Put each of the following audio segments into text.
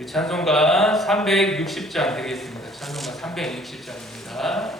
우리 찬송가 360장 드리겠습니다. 찬송가 360장입니다.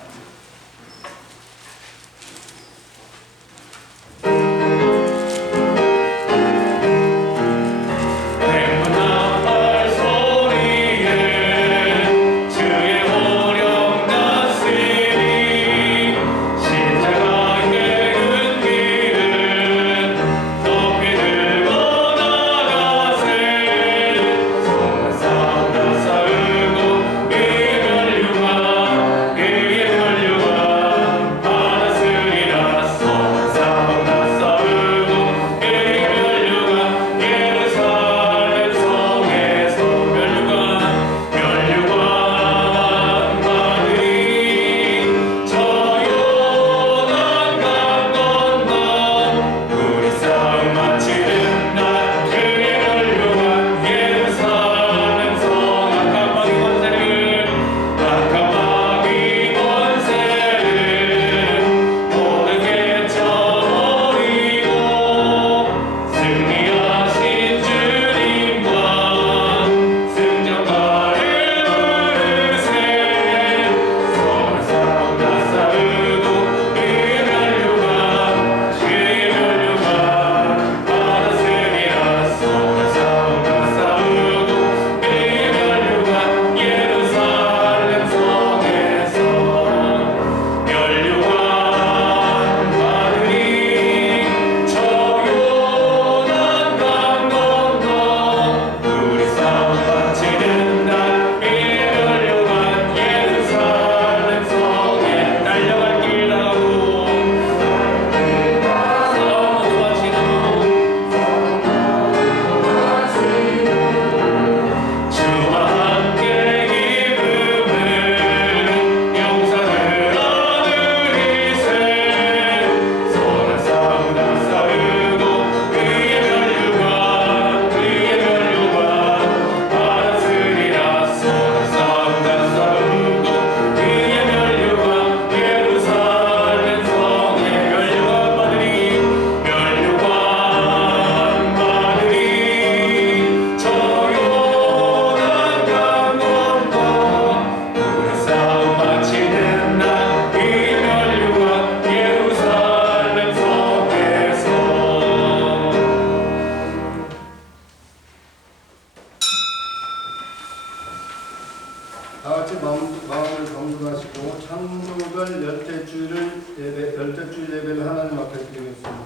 다같이 마음을 정돈하시고 창조절 열째 주일 예배를 하나님 앞에 드리겠습니다.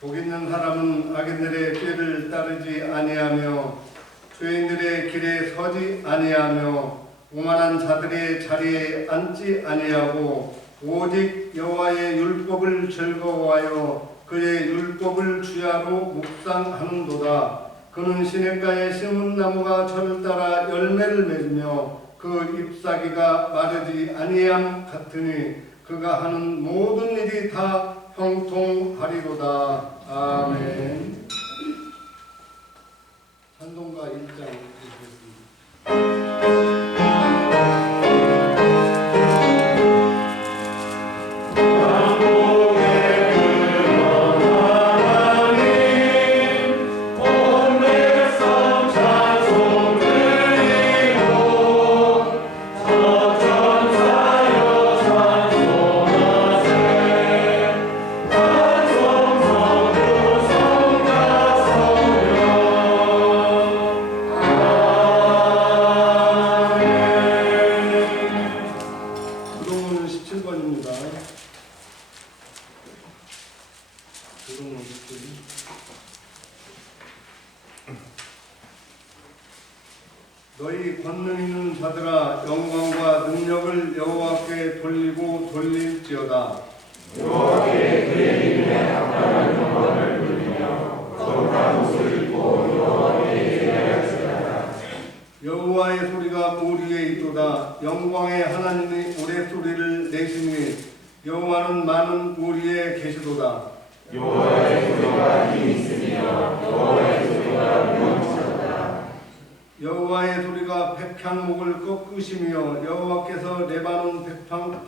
복 있는 사람은 악인들의 꾀를 따르지 아니하며 죄인들의 길에 서지 아니하며 오만한 자들의 자리에 앉지 아니하고 오직 여호와의 율법을 즐거워하여 그의 율법을 주야로 묵상하는도다. 그는 시냇가에 심은 나무가 저를 따라 열매를 맺으며 그 잎사귀가 마르지 아니함 같으니 그가 하는 모든 일이 다 형통하리로다. 아멘. 찬송가 1장 읽겠습니다. 너희 권능 있는 자들아 영광과 능력을 여호와께 돌리고 돌릴지어다. 여호와께 그의 위에 계시도다. 여호와의 소리가 힘이 있으며 여호와의 소리가 위험하도다. 여호와의 소리가 백향목을 꺾으시며 여호와께서 레바논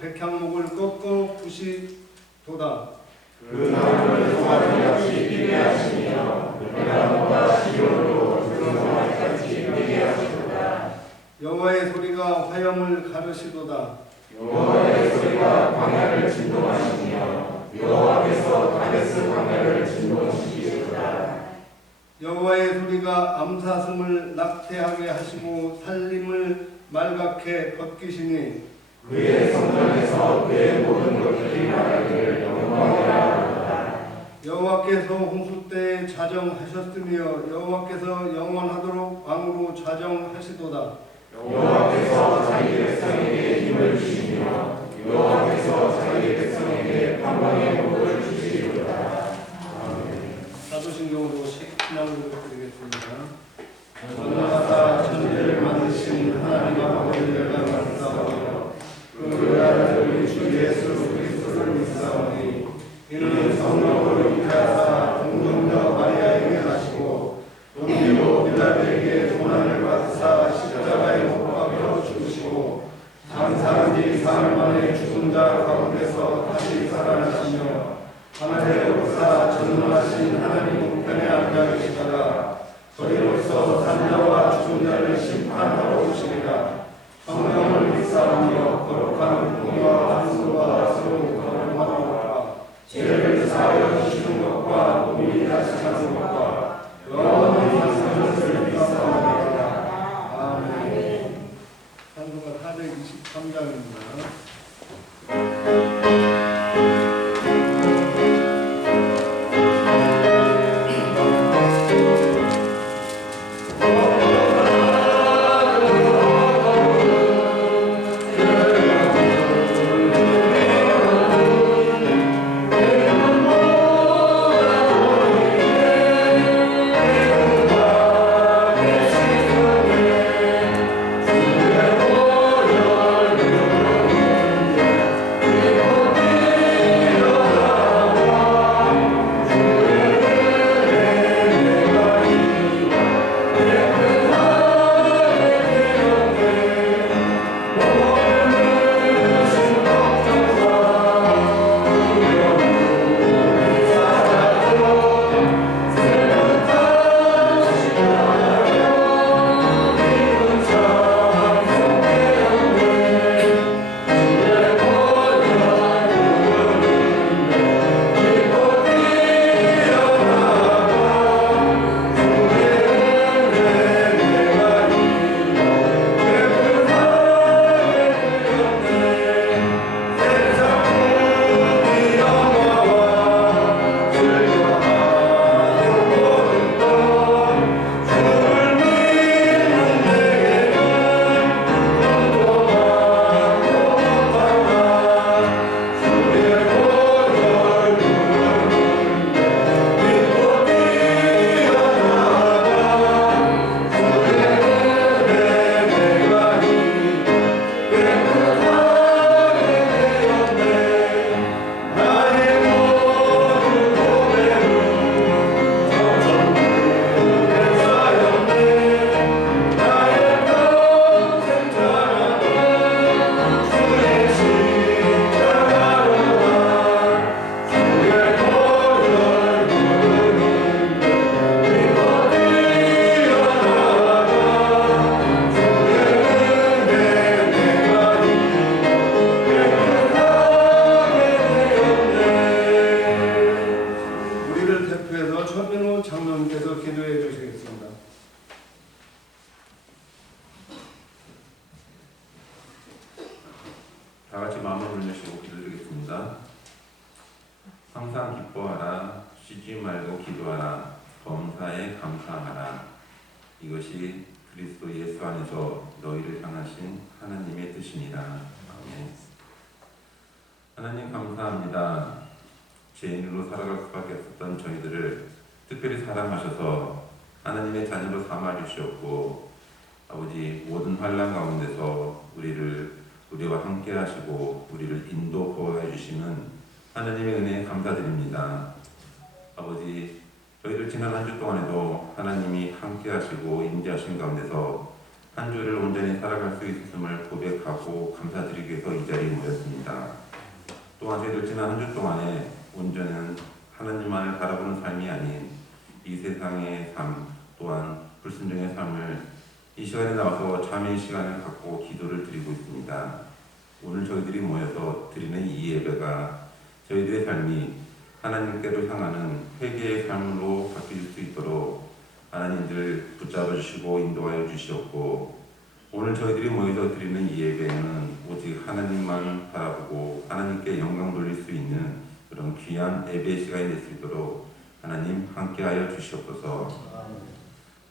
백향목을 꺾어 부시도다. 그 나무를 송아지 같이 피게 하시며 그 나무가 시온으로 그 송아지 같이 피게 하시도다. 여호와의 소리가 화염을 가르시도다. 여호와의 소리가 광야를 진동하시며 여호와께서 가데스 광야를 진동시키시도다. 여호와의 소리가 암사슴을 낙태하게 하시고 살림을 말갛게 벗기시니 그의 성전에서 그의 모든 것들이 말하기를 영광이라 하도다. 여호와께서 홍수 때에 자정하셨으며 여호와께서 영원하도록 왕으로 자정하시도다. 여호와께서 자기 백성에게 힘을 주시며 여호와께서 자기 백성에게 평강의 복을 주시리로다. 사도신경으로 신앙을 드리겠습니다. 전능하사 천지를 만드신 하나님 아버지를 감사하며 그 아들 우리 주 예수 그리스도를 믿사오니 이는 성령으로 잉태하사 동정녀 마리아에게 나시고 본디오 빌라도에게 고난을 받으사 십자가에 못 박혀 죽으시고 장사한 지 사흘 만에 죽은 자 가운데서 다시 살아나시며 하늘에 오르사 전능하신 하나님 우편에 앉아 계시다가 저희로서 산자와 죽은 자를 심판하러 오시리라. 성령을 믿사오며 거룩한 공의와 한수와 서로 거듭하도록과 죄를 사하여 주시는 것과 몸이 다시 사는 것과 영원히 사는 것을 믿사옵나이다. 아멘. 산수가 423장입니다. 항상 기뻐하라. 쉬지 말고 기도하라. 범사에 감사하라. 이것이 그리스도 예수 안에서 너희를 향하신 하나님의 뜻이니라. 아멘. 하나님 감사합니다. 죄인으로 살아갈 수밖에 없었던 저희들을 특별히 사랑하셔서 하나님의 자녀로 삼아 주셨고, 아버지 모든 환난 가운데서 우리와 함께 하시고 우리를 인도 보호해 주시는 하나님의 은혜에 감사드립니다. 아버지, 저희들 지난 한 주 동안에도 하나님이 함께 하시고 임재하신 가운데서 한 주를 온전히 살아갈 수 있음을 고백하고 감사드리기 위해서 이 자리에 모였습니다. 또한 저희들 지난 한 주 동안에 온전한 하나님만을 바라보는 삶이 아닌 이 세상의 삶 또한 불순종의 삶을 이 시간에 나와서 참여의 시간을 갖고 기도를 드리고 있습니다. 오늘 저희들이 모여서 드리는 이 예배가 저희들의 삶이 하나님께로 향하는 회개의 삶으로 바뀔 수 있도록 하나님들 붙잡아 주시고 인도하여 주시옵고, 오늘 저희들이 모여서 드리는 이 예배는 오직 하나님만 바라보고 하나님께 영광 돌릴 수 있는 그런 귀한 예배 시간이 될 수 있도록 하나님 함께하여 주시옵소서.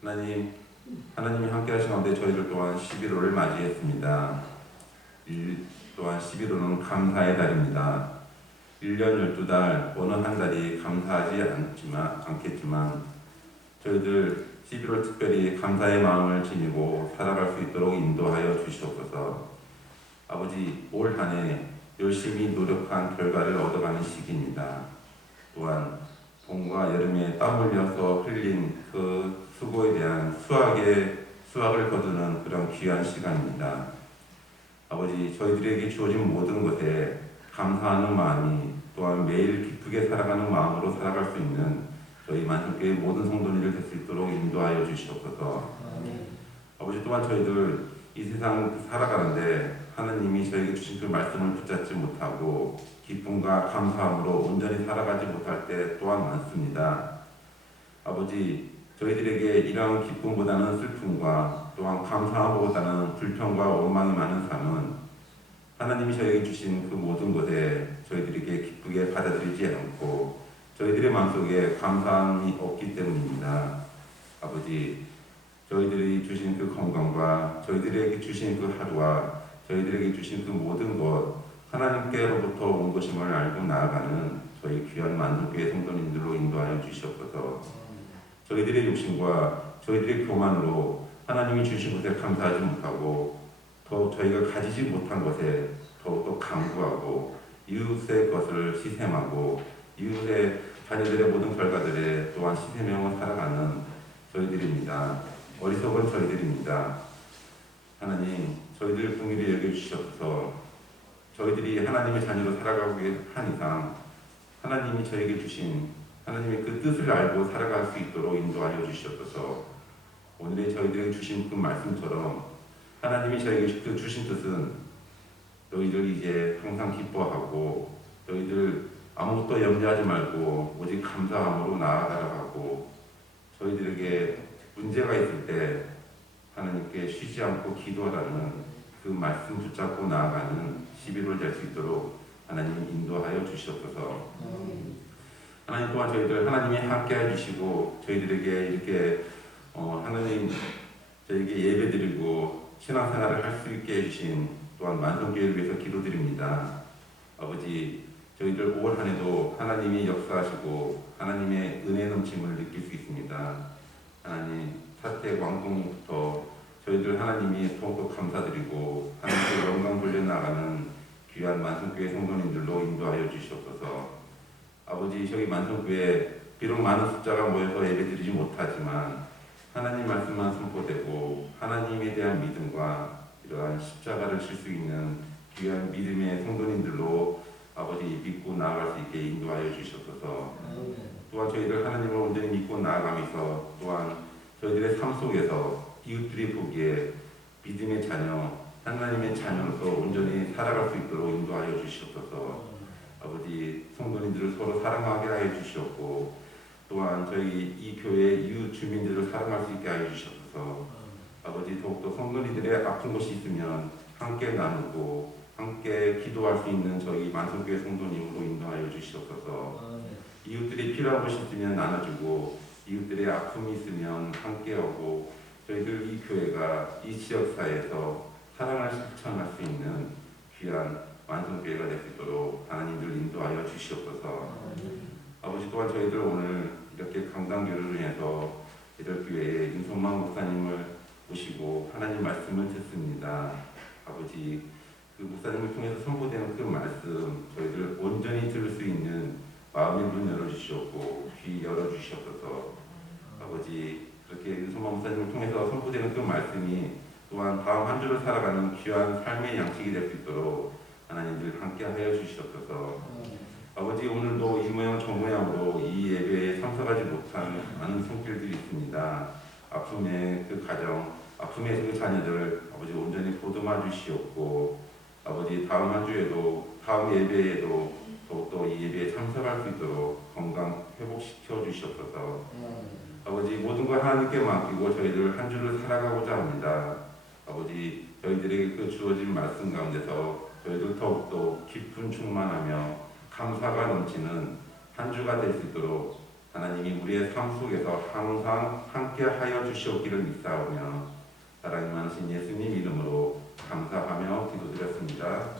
하나님이 함께하신 가운데 저희들 또한 11월을 맞이했습니다. 또한 11월은 감사의 달입니다. 1년 12달 어느 한 달이 감사하지 않겠지만 저희들 11월 특별히 감사의 마음을 지니고 살아갈 수 있도록 인도하여 주시옵소서. 아버지, 올 한 해 열심히 노력한 결과를 얻어가는 시기입니다. 또한 봄과 여름에 땀 흘려서 흘린 그 수고에 대한 수확을 거두는 그런 귀한 시간입니다. 아버지, 저희들에게 주어진 모든 것에 감사하는 마음이 또한 매일 기쁘게 살아가는 마음으로 살아갈 수 있는 저희 만성교회 모든 성도님들 될 수 있도록 인도하여 주시옵소서. 아버지, 또한 저희들 이 세상 살아가는데 하나님이 저에게 주신 그 말씀을 붙잡지 못하고 기쁨과 감사함으로 온전히 살아가지 못할 때 또한 많습니다. 아버지, 저희들에게 이러한 기쁨보다는 슬픔과 또한 감사함보다는 불평과 원망이 많은 삶은 하나님이 저에게 주신 그 모든 것에 저희들에게 기쁘게 받아들이지 않고 저희들의 마음속에 감사함이 없기 때문입니다. 아버지, 저희들이 주신 그 건강과 저희들에게 주신 그 하루와 저희들에게 주신 그 모든 것 하나님께로부터 온 것임을 알고 나아가는 저희 귀한 만성교회 성도님들로 인도하여 주시옵소서. 저희들의 욕심과 저희들의 교만으로 하나님이 주신 것에 감사하지 못하고 더 저희가 가지지 못한 것에 더욱더 강구하고 이웃의 것을 시샘하고 이웃의 자녀들의 모든 결과들에 또한 시샘하며 살아가는 저희들입니다. 어리석은 저희들입니다. 하나님, 저희들을 긍휼히 여겨주시옵소서. 저희들이 하나님의 자녀로 살아가기 한 이상 하나님이 저에게 주신 하나님의 그 뜻을 알고 살아갈 수 있도록 인도하여 주시옵소서. 오늘의 저희들에게 주신 그 말씀처럼 하나님이 저에게 주신 뜻은 너희들 이제 항상 기뻐하고 너희들 아무것도 염려하지 말고 오직 감사함으로 나아가라 하고, 저희들에게 문제가 있을 때 하나님께 쉬지 않고 기도하라는 그 말씀 붙잡고 나아가는 11월 될 수 있도록 하나님 인도하여 주시옵소서. 하나님, 또한 저희들 하나님이 함께 해주시고 저희들에게 이렇게 하나님 저에게 예배드리고 신앙생활을 할 수 있게 해주신 또한 만성교회를 위해서 기도드립니다. 아버지, 저희들 올 한 해도 하나님이 역사하시고 하나님의 은혜 넘침을 느낄 수 있습니다. 하나님, 사태 왕궁부터 저희들 하나님이 더욱더 감사드리고 하나님께 영광 돌려나가는 귀한 만성교회 성도님들로 인도하여 주시옵소서. 아버지, 저희 만성교회 비록 많은 숫자가 모여서 예배드리지 못하지만 하나님 말씀만 선포되고 하나님에 대한 믿음과 이러한 십자가를 질 수 있는 귀한 믿음의 성도님들로 아버지 믿고 나아갈 수 있게 인도하여 주시옵소서. 또한 저희들 하나님을 온전히 믿고 나아가면서 또한 저희들의 삶 속에서 이웃들이 보기에 믿음의 자녀, 하나님의 자녀로서 온전히 살아갈 수 있도록 인도하여 주시옵소서. 아버지, 성도님들을 서로 사랑하게 하여 주시옵고 또한 저희 이 교회의 이웃 주민들을 사랑할 수 있게 하여 주시옵소서. 아버지, 더욱더 성도님들의 아픈 곳이 있으면 함께 나누고 함께 기도할 수 있는 저희 만성교회 성도님으로 인도하여 주시옵소서. 이웃들이 필요한 것이 있으면 나눠주고 이웃들의 아픔이 있으면 함께하고 저희들 이 교회가 이 지역사회에서 사랑을 실천할 수 있는 귀한 만성교회가 될 수 있도록 하나님들 인도하여 주시옵소서. 아버지, 또한 저희들 오늘 이렇게 강단교를 위해서 저희들 교회에 윤선만 목사님을 모시고 하나님 말씀을 듣습니다. 아버지, 그 목사님을 통해서 선포되는 그 말씀 저희들 온전히 들을 수 있는 마음의 문 열어주시옵고 귀 열어주시옵소서. 아버지 그렇게 윤성만 목사님을 통해서 선포되는 그 말씀이 또한 다음 한 주를 살아가는 귀한 삶의 양식이 될 수 있도록 하나님들 함께 하여 주시옵소서. 아버지 오늘도 이 모양 저 모양으로 이 예배에 참석하지 못한 많은 손길들이 있습니다. 아픔의 그 가정, 아픔의 그 자녀들 아버지 온전히 보듬어 주시옵고 아버지 다음 한 주에도 다음 예배에도 더욱더 이 예배에 참석할 수 있도록 건강 회복시켜 주시옵소서. 아버지 모든 걸 하나님께 맡기고 저희들 한 주를 살아가고자 합니다. 아버지 저희들에게 그 주어진 말씀 가운데서 저희들 더욱더 깊은 충만하며 감사가 넘치는 한 주가 될 수 있도록 하나님이 우리의 삶 속에서 항상 함께 하여 주시옵기를 믿사오며 사랑이 많으신 예수님 이름으로 감사하며 기도드렸습니다.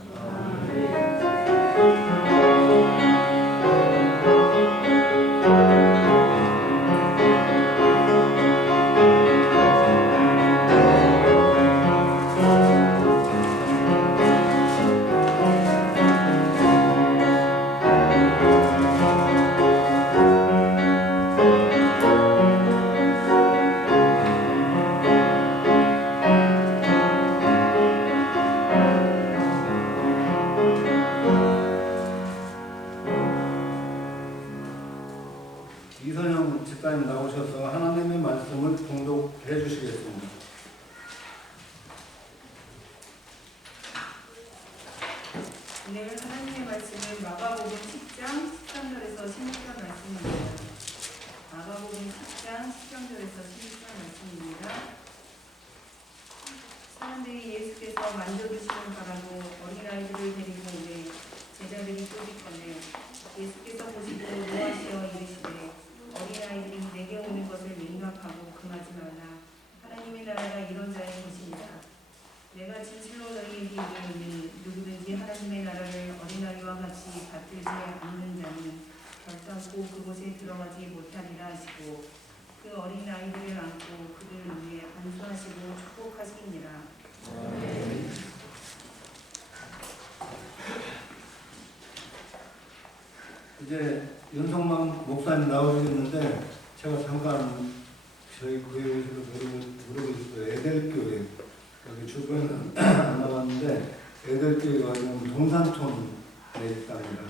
이선영 집사님 나오셔서 하나님의 말씀을 봉독해 주시겠습니다. 네, 하나님의 말씀은 마가복음 10장 13절에서 16절 말씀입니다. 마가복음 10장 13절에서 16절 말씀입니다. 사람들이 예수께서 만져주시는 바라고 어린아이들을 데리고 오매 제자들이 쪼깃거려 예수께서 보시고 노하시어 이르시되 어린아이들이 내게 오는 것을 맹락하고 금하지 말라. 하나님의 나라가 이런 자의 것입니다. 내가 진실로 너희에게 이르노니 누구든지 하나님의 나라를 어린아이와 같이 받들지 않는 자는 결단코 그곳에 들어가지 못하리라 하시고 그 어린아이들을 안고 그들을 위해 안수하시고 축복하시니라. 이제 윤성만 목사님 나오셨는데 제가 잠깐 저희 교회에서 모르고 있어요. 에델교회 여기 주변은 안 나왔는데 에델교회가 지금 동산촌에 있답니다.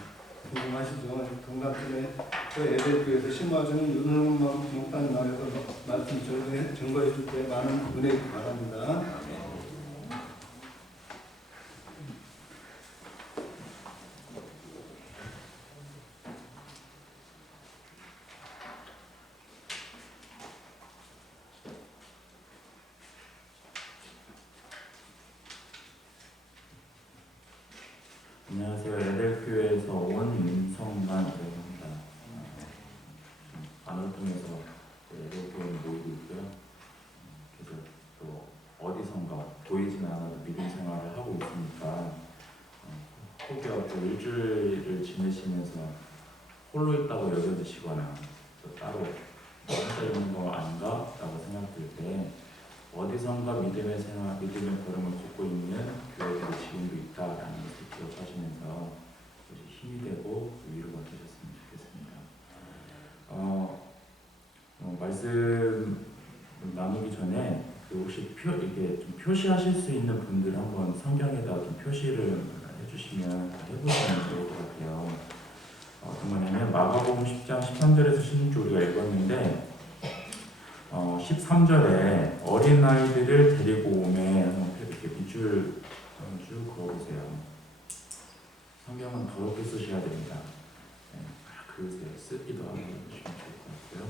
궁금하시죠? 동산촌에 저 에델교회에서 심화주는 윤성만 목사님 나와서 말씀 증거해 줄 때 많은 은혜 바랍니다. 안녕하세요. 에델교회에서 온 윤성만이라고 합니다. 안월동에서 에델교회 모이고 있고요. 그래서 또 어디선가 보이진 않아도 믿음 생활을 하고 있으니까 혹여 또 일주일을 지내시면서 홀로 있다고 여겨지시거나 또 따로 혼자 있는 거 아닌가? 라고 생각될 때 어디선가 믿음의 생활, 믿음의 걸음을 걷고 있는 교회들이 지금도 있다라는 것을 기억하시면서 힘이 되고 위로가 되셨으면 좋겠습니다. 말씀 나누기 전에 혹시 이게 좀 표시하실 수 있는 분들 한번 성경에다 좀 표시를 해주시면 해보시면 좋을 것 같아요. 어떤 거냐면 마가복음 10장 13절에서 16절 우리가 읽었는데 13절에 어린아이들을 데리고 오매 이렇게 밑줄 쭉 그어보세요. 성경은 더럽게 쓰셔야 됩니다. 그으세요. 쓰기도 하고 해주시면 좋을 것 같고요.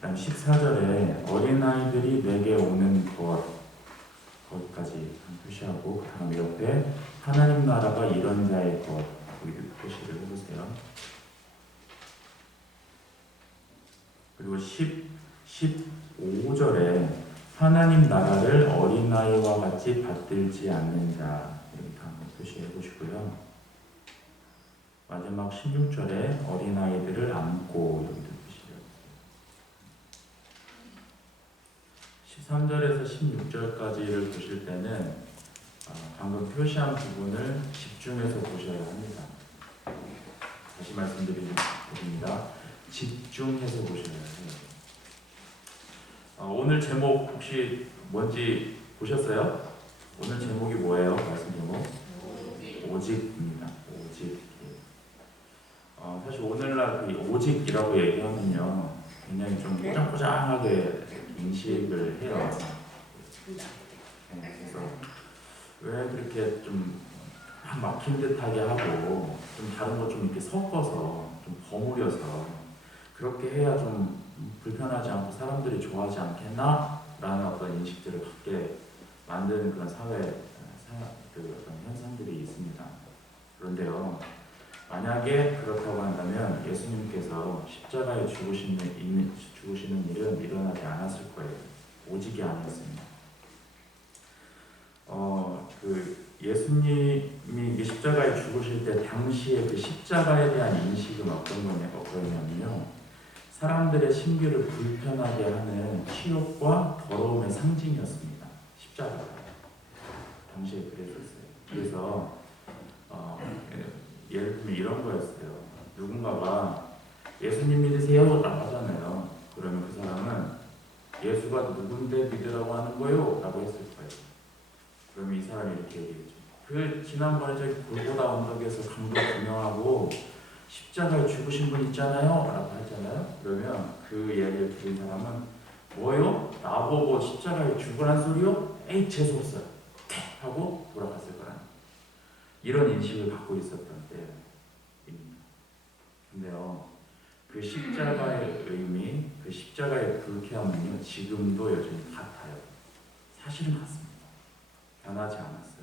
그다음 14절에 어린아이들이 내게 오는 것 거기까지 표시하고 그 다음에 옆에 하나님 나라가 이런 자의 것 거기도 표시를 해보세요. 그리고 15절에 하나님 나라를 어린아이와 같이 받들지 않는 자 이렇게 한번 표시해 보시고요. 마지막 16절에 어린아이들을 안고 여기도 표시해 보세요. 13절에서 16절까지를 보실 때는 방금 표시한 부분을 집중해서 보셔야 합니다. 다시 말씀드립니다. 집중해서 보셔야 해요. 오늘 제목 혹시 뭔지 보셨어요? 오늘 제목이 뭐예요? 말씀 제목? 오직입니다. 오직. 사실 오늘날 그 오직이라고 얘기하면요, 굉장히 좀 꼬장꼬장하게 인식을 해요. 그래서 왜 그렇게 좀 막힌 듯하게 하고 좀 다른 거 좀 이렇게 섞어서 좀 버무려서 그렇게 해야 좀 불편하지 않고 사람들이 좋아하지 않겠나라는 어떤 인식들을 갖게 만드는 그런 그 어떤 현상들이 있습니다. 그런데요, 만약에 그렇다고 한다면 예수님께서 십자가에 죽으시는 일은 일어나지 않았을 거예요. 오직이 아니었습니다. 그 예수님이 십자가에 죽으실 때 당시에 그 십자가에 대한 인식은 어떤 거냐면요, 사람들의 심기를 불편하게 하는 치욕과 더러움의 상징이었습니다. 십자가가 당시에 그랬었어요. 그래서 예를 들면 이런 거였어요. 누군가가 예수님 믿으세요? 라고 하잖아요. 그러면 그 사람은 예수가 누군데 믿으라고 하는 거요? 라고 했을 거예요. 그러면 이 사람이 이렇게 얘기했죠. 그 지난번에 저기 골고다 언덕에서 강도 분명하고 십자가에 죽으신 분 있잖아요? 라고 하잖아요. 그러면 그 얘기를 들은 사람은 뭐요? 나보고 십자가에 죽으란 소리요? 에이 재수없어요. 하고 돌아갔을 거라는 이런 인식을 갖고 있었던 때입니다. 근데요, 그 십자가의 의미, 그 십자가의 불쾌함은요, 지금도 여전히 같아요. 사실은 같습니다. 변하지 않았어요.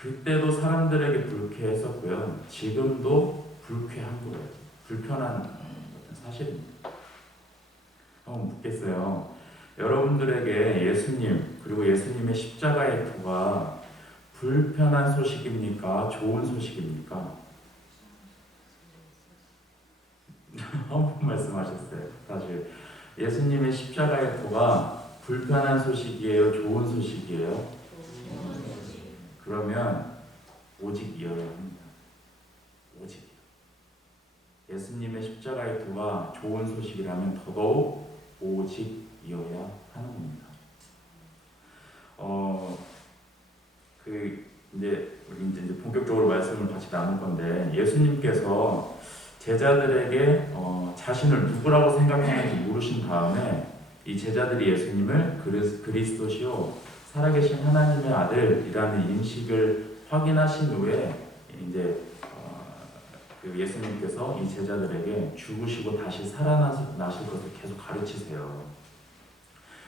그때도 사람들에게 불쾌했었고요. 지금도 불쾌한 거예요. 불편한 어떤 사실입니다. 한번 묻겠어요. 여러분들에게 예수님 그리고 예수님의 십자가의 도가 불편한 소식입니까? 좋은 소식입니까? 한 번 말씀하셨어요. 사실 예수님의 십자가의 도가 불편한 소식이에요? 좋은 소식이에요? 그러면 오직 이어야 합니다. 오직이요. 예수님의 십자가의 도가 좋은 소식이라면 더더욱 오직 이어야 하는 겁니다. 이제 우리 이제 본격적으로 말씀을 같이 나눌 건데, 예수님께서 제자들에게 자신을 누구라고 생각하는지 물으신 다음에 이 제자들이 예수님을 그리스도시요 살아계신 하나님의 아들이라는 인식을 확인하신 후에 이제 그 예수님께서 이 제자들에게 죽으시고 다시 살아나실 것을 계속 가르치세요.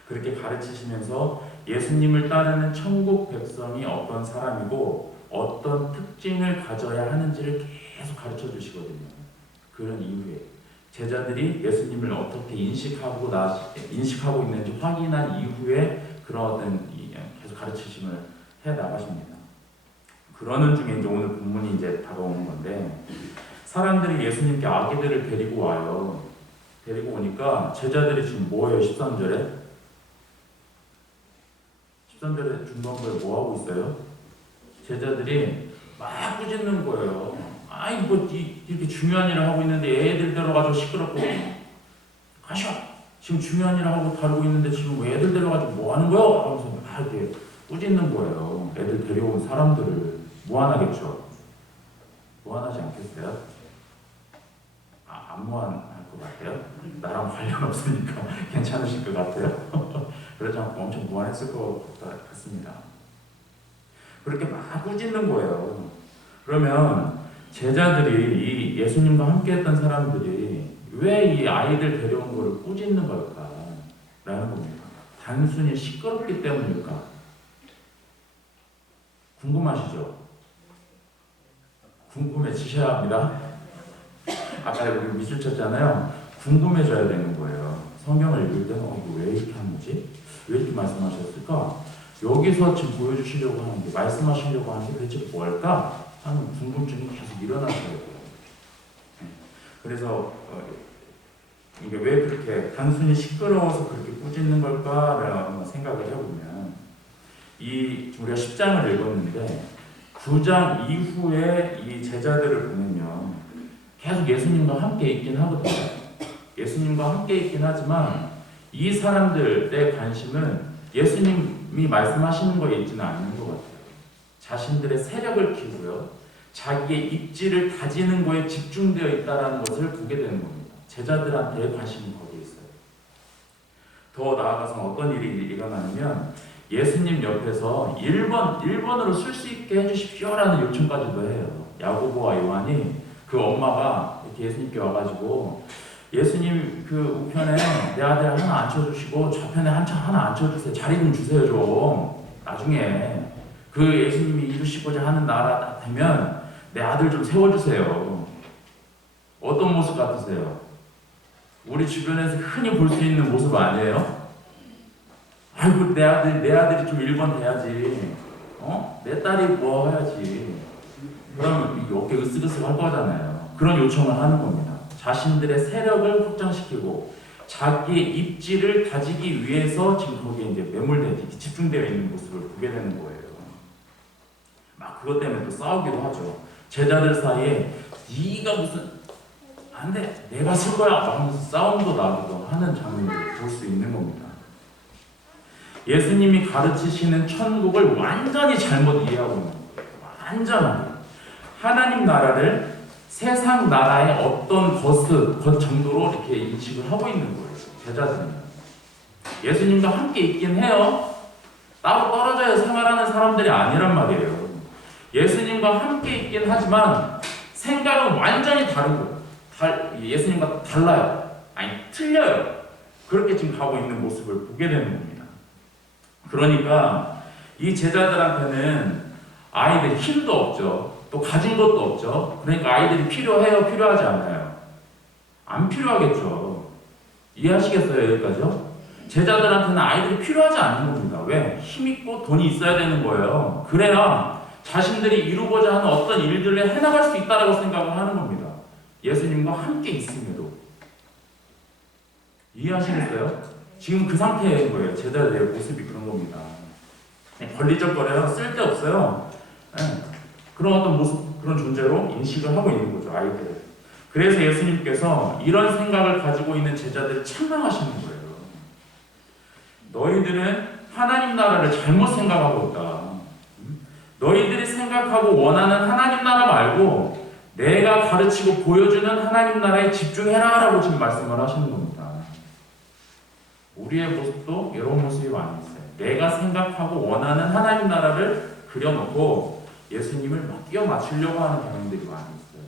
그렇게 가르치시면서 예수님을 따르는 천국 백성이 어떤 사람이고 어떤 특징을 가져야 하는지를 계속 가르쳐 주시거든요. 그런 이후에 제자들이 예수님을 어떻게 인식하고 있는지 확인한 이후에 그런 어떤 계속 가르치심을 해 나가십니다. 그러는 중에 이제 오늘 본문이 이제 다가오는 건데, 사람들이 예수님께 아기들을 데리고 와요. 데리고 오니까 제자들이 지금 뭐예요? 13절에? 13절에 중반부에 뭐 하고 있어요? 제자들이 막 꾸짖는 거예요. 아이 뭐 이렇게 중요한 일을 하고 있는데 애들 데려가지고 시끄럽고 가셔! 지금 중요한 일을 하고 다루고 있는데 지금 왜 애들 데려가지고 뭐 하는 거야? 하면서 막 이렇게 꾸짖는 거예요. 애들 데려온 사람들을 무안하겠죠? 무안하지 않겠어요? 안 무안할 것 같아요? 나랑 관련 없으니까 괜찮으실 것 같아요? 그러지 않고 엄청 무안했을 것 같습니다. 그렇게 막 꾸짖는 거예요. 그러면 제자들이 이 예수님과 함께 했던 사람들이 왜 이 아이들 데려온 거를 꾸짖는 걸까? 라는 겁니다. 단순히 시끄럽기 때문일까? 궁금하시죠? 궁금해지셔야 합니다. 아까 우리 미술 쳤잖아요. 궁금해져야 되는 거예요. 성경을 읽을 때는 왜 이렇게 하는 거지? 왜 이렇게 말씀하셨을까? 여기서 지금 보여주시려고 하는 게, 말씀하시려고 하는 게 대체 뭘까? 하는 궁금증이 계속 일어나셔야 돼요. 그래서 이게 왜 그렇게 단순히 시끄러워서 그렇게 꾸짖는 걸까라는 생각을 해보면, 우리가 10장을 읽었는데 9장 이후에 이 제자들을 보면요. 계속 예수님과 함께 있긴 하거든요. 예수님과 함께 있긴 하지만 이 사람들의 관심은 예수님이 말씀하시는 거에 있지는 않는 것 같아요. 자신들의 세력을 키우고요. 자기의 입지를 다지는 거에 집중되어 있다는 것을 보게 되는 겁니다. 제자들한테의 관심이 거기에 있어요. 더 나아가서 어떤 일이 일어나냐면 예수님 옆에서 1번으로 쓸 수 있게 해주십시오라는 요청까지도 해요. 야고보와 요한이 그 엄마가 이렇게 예수님께 와가지고 예수님 그 우편에 내 아들 하나 앉혀주시고 좌편에 하나 앉혀주세요. 자리 좀 주세요 좀. 나중에 그 예수님이 이루시고자 하는 나라 되면 내 아들 좀 세워주세요. 어떤 모습 같으세요? 우리 주변에서 흔히 볼 수 있는 모습 아니에요? 아이고 내 아들이 좀 1번 돼야지. 내 딸이 뭐 해야지. 그러면 어깨 으쓱으쓱 할 거잖아요. 그런 요청을 하는 겁니다. 자신들의 세력을 확장시키고 자기의 입지를 다지기 위해서 지금 거기에 이제 매몰되어 집중되어 있는 모습을 보게 되는 거예요. 막 그것 때문에 또 싸우기도 하죠. 제자들 사이에 네가 무슨 안 돼, 내가 쓸 거야 하면서 싸움도 나기도 하는 장면을 볼 수 있는 겁니다. 예수님이 가르치시는 천국을 완전히 잘못 이해하고 있는 거예요. 완전하게. 하나님 나라를 세상 나라의 어떤 것 정도로 이렇게 인식을 하고 있는 거예요. 제자들은. 예수님과 함께 있긴 해요. 따로 떨어져야 생활하는 사람들이 아니란 말이에요. 예수님과 함께 있긴 하지만 생각은 완전히 다른 거예요. 예수님과 달라요. 아니 틀려요. 그렇게 지금 가고 있는 모습을 보게 되는 겁니다. 그러니까 이 제자들한테는 아이들 힘도 없죠. 또 가진 것도 없죠. 그러니까 아이들이 필요해요? 필요하지 않아요? 안 필요하겠죠. 이해하시겠어요? 여기까지요? 제자들한테는 아이들이 필요하지 않는 겁니다. 왜? 힘있고 돈이 있어야 되는 거예요. 그래야 자신들이 이루고자 하는 어떤 일들을 해나갈 수 있다고 생각을 하는 겁니다. 예수님과 함께 있음에도. 이해하시겠어요? 지금 그 상태인 거예요. 제자들의 모습이 그런 겁니다. 걸리적거려요. 쓸데없어요. 그런 어떤 모습, 그런 존재로 인식을 하고 있는 거죠. 아이들을. 그래서 예수님께서 이런 생각을 가지고 있는 제자들을 책망하시는 거예요. 너희들은 하나님 나라를 잘못 생각하고 있다. 너희들이 생각하고 원하는 하나님 나라 말고 내가 가르치고 보여주는 하나님 나라에 집중해라 라고 지금 말씀을 하시는 겁니다. 우리의 모습도 이런 모습이 많이 있어요. 내가 생각하고 원하는 하나님 나라를 그려놓고 예수님을 막 끼워 맞추려고 하는 경향들이 많이 있어요.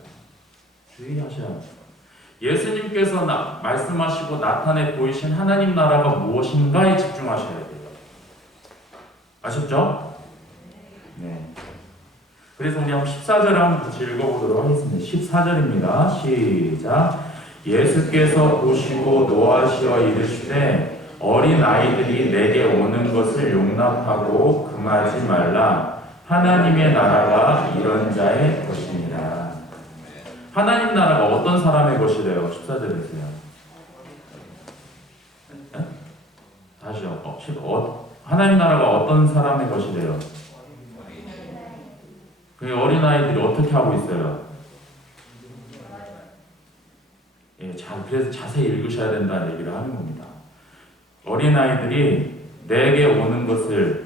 주의하셔야 합니다. 예수님께서 말씀하시고 나타내 보이신 하나님 나라가 무엇인가에 집중하셔야 돼요. 아셨죠? 네. 그래서 우리 한번 14절을 한번 같이 읽어보도록 하겠습니다. 14절입니다. 시작. 예수께서 보시고 노하시어 이르시되 어린 아이들이 내게 오는 것을 용납하고 금하지 말라. 하나님의 나라가 이런 자의 것입니다. 하나님 나라가 어떤 사람의 것이래요? 14절에서요. 다시요. 하나님 나라가 어떤 사람의 것이래요? 그 어린아이들이 어떻게 하고 있어요? 그래서 자세히 읽으셔야 된다는 얘기를 하는 겁니다. 어린아이들이 내게 오는 것을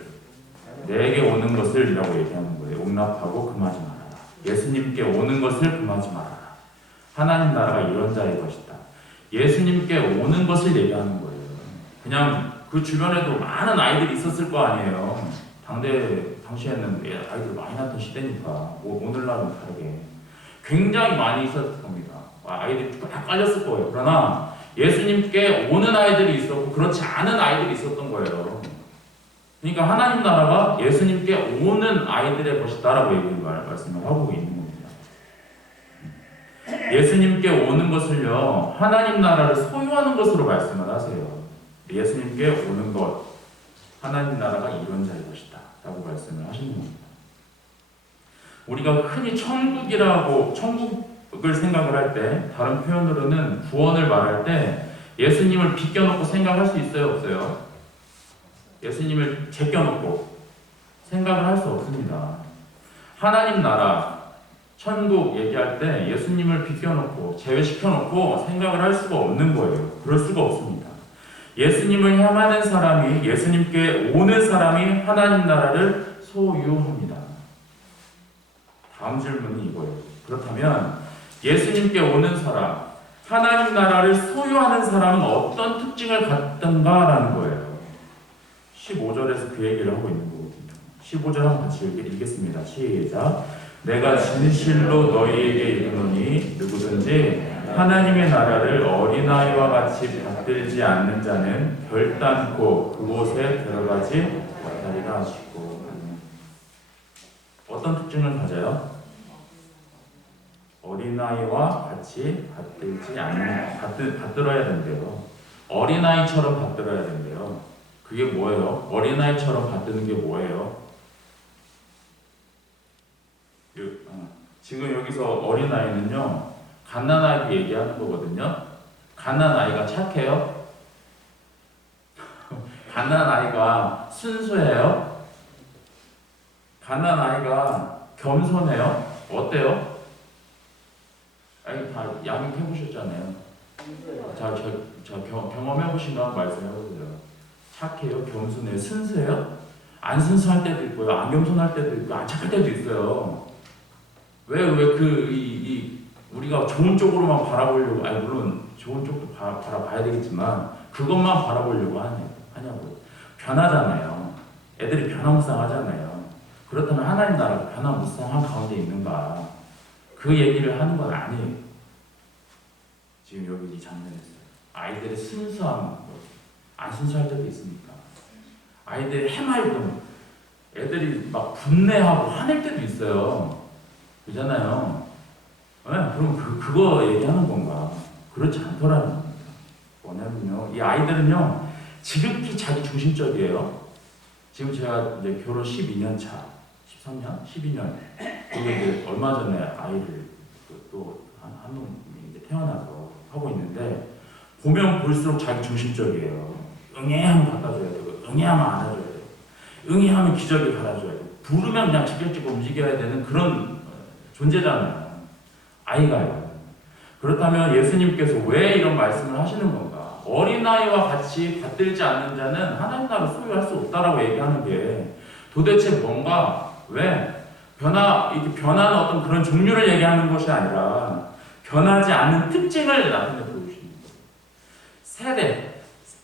이라고 얘기하는 거예요. 용납하고 금하지 말아라. 예수님께 오는 것을 금하지 말아라. 하나님 나라가 이런 자의 것이다. 예수님께 오는 것을 얘기하는 거예요. 그냥 그 주변에도 많은 아이들이 있었을 거 아니에요. 당시에는 아이들 많이 낳던 시대니까 오늘날은 다르게 굉장히 많이 있었을 겁니다. 아이들이 쫙 깔렸을 거예요. 그러나 예수님께 오는 아이들이 있었고 그렇지 않은 아이들이 있었던 거예요. 그러니까 하나님 나라가 예수님께 오는 아이들의 것이다라고 말씀을 하고 있는 겁니다. 예수님께 오는 것을요, 하나님 나라를 소유하는 것으로 말씀을 하세요. 예수님께 오는 것, 하나님 나라가 이런 자의 것이다 라고 말씀을 하시는 겁니다. 우리가 흔히 천국을 생각을 할 때, 다른 표현으로는 구원을 말할 때 예수님을 비껴놓고 생각할 수 있어요? 없어요? 예수님을 제껴놓고 생각을 할 수 없습니다. 하나님 나라, 천국 얘기할 때 예수님을 비껴놓고 제외시켜놓고 생각을 할 수가 없는 거예요. 그럴 수가 없습니다. 예수님을 향하는 사람이, 예수님께 오는 사람이 하나님 나라를 소유합니다. 다음 질문은 이거예요. 그렇다면 예수님께 오는 사람, 하나님 나라를 소유하는 사람은 어떤 특징을 갖던가라는 거예요. 15절에서 그 얘기를 하고 있는 거거든요. 15절 한번 같이 읽겠습니다. 시작. 내가 진실로 너희에게 이르노니 누구든지 하나님의 나라를 어린아이와 같이 받들지 않는 자는 결단코 그곳에 들어가지 못하리라 하시고. 어떤 특징을 가져요? 어린아이와 같이 받들어야 된대요. 어린아이처럼 받들어야 된대요. 그게 뭐예요? 어린아이처럼 받드는 게 뭐예요? 지금 여기서 어린아이는요, 갓난아이도 얘기하는 거거든요. 갓난아이가 착해요? 갓난아이가 순수해요? 갓난아이가 겸손해요? 어때요? 아니, 다 양육해보셨잖아요. 자, 경험해보신 거 한번 말씀해보세요. 착해요? 겸손해요? 순수해요? 안 순수할 때도 있고요. 안 겸손할 때도 있고, 안 착할 때도 있어요. 우리가 좋은 쪽으로만 바라보려고, 아니, 물론 좋은 쪽도 바라봐야 되겠지만, 그것만 바라보려고 하냐고. 변하잖아요. 애들이 변화무쌍하잖아요. 그렇다면 하나님 나라가 변화무쌍한 가운데 있는가? 그 얘기를 하는 건 아니에요. 지금 여기 이 장면에서. 아이들의 순수함, 안 순수할 때도 있으니까. 아이들이 해맑음, 애들이 막 분내하고 화낼 때도 있어요. 그잖아요. 네? 그럼 그거 얘기하는 건가? 그렇지 않더라는 겁니다. 뭐냐면요, 이 아이들은요, 지극히 자기 중심적이에요. 지금 제가 이제 결혼 12년 차, 13년? 12년. 그리고 이제 얼마 전에 아이를 또 한 놈이 이제 태어나서 하고 있는데, 보면 볼수록 자기 중심적이에요. 응애하면 갖다 줘야 되고, 응애하면 안아줘야 되고, 응애하면 기저귀 갈아줘야 되고, 부르면 그냥 직접적으로 움직여야 되는 그런 존재잖아요. 아이가요. 그렇다면 예수님께서 왜 이런 말씀을 하시는 건가? 어린아이와 같이 받들지 않는 자는 하나님 나라를 소유할 수 없다라고 얘기하는 게 도대체 뭔가, 왜? 이렇게 변하는 어떤 그런 종류를 얘기하는 것이 아니라 변하지 않는 특징을 나타내 보여주시는 거예요. 세대,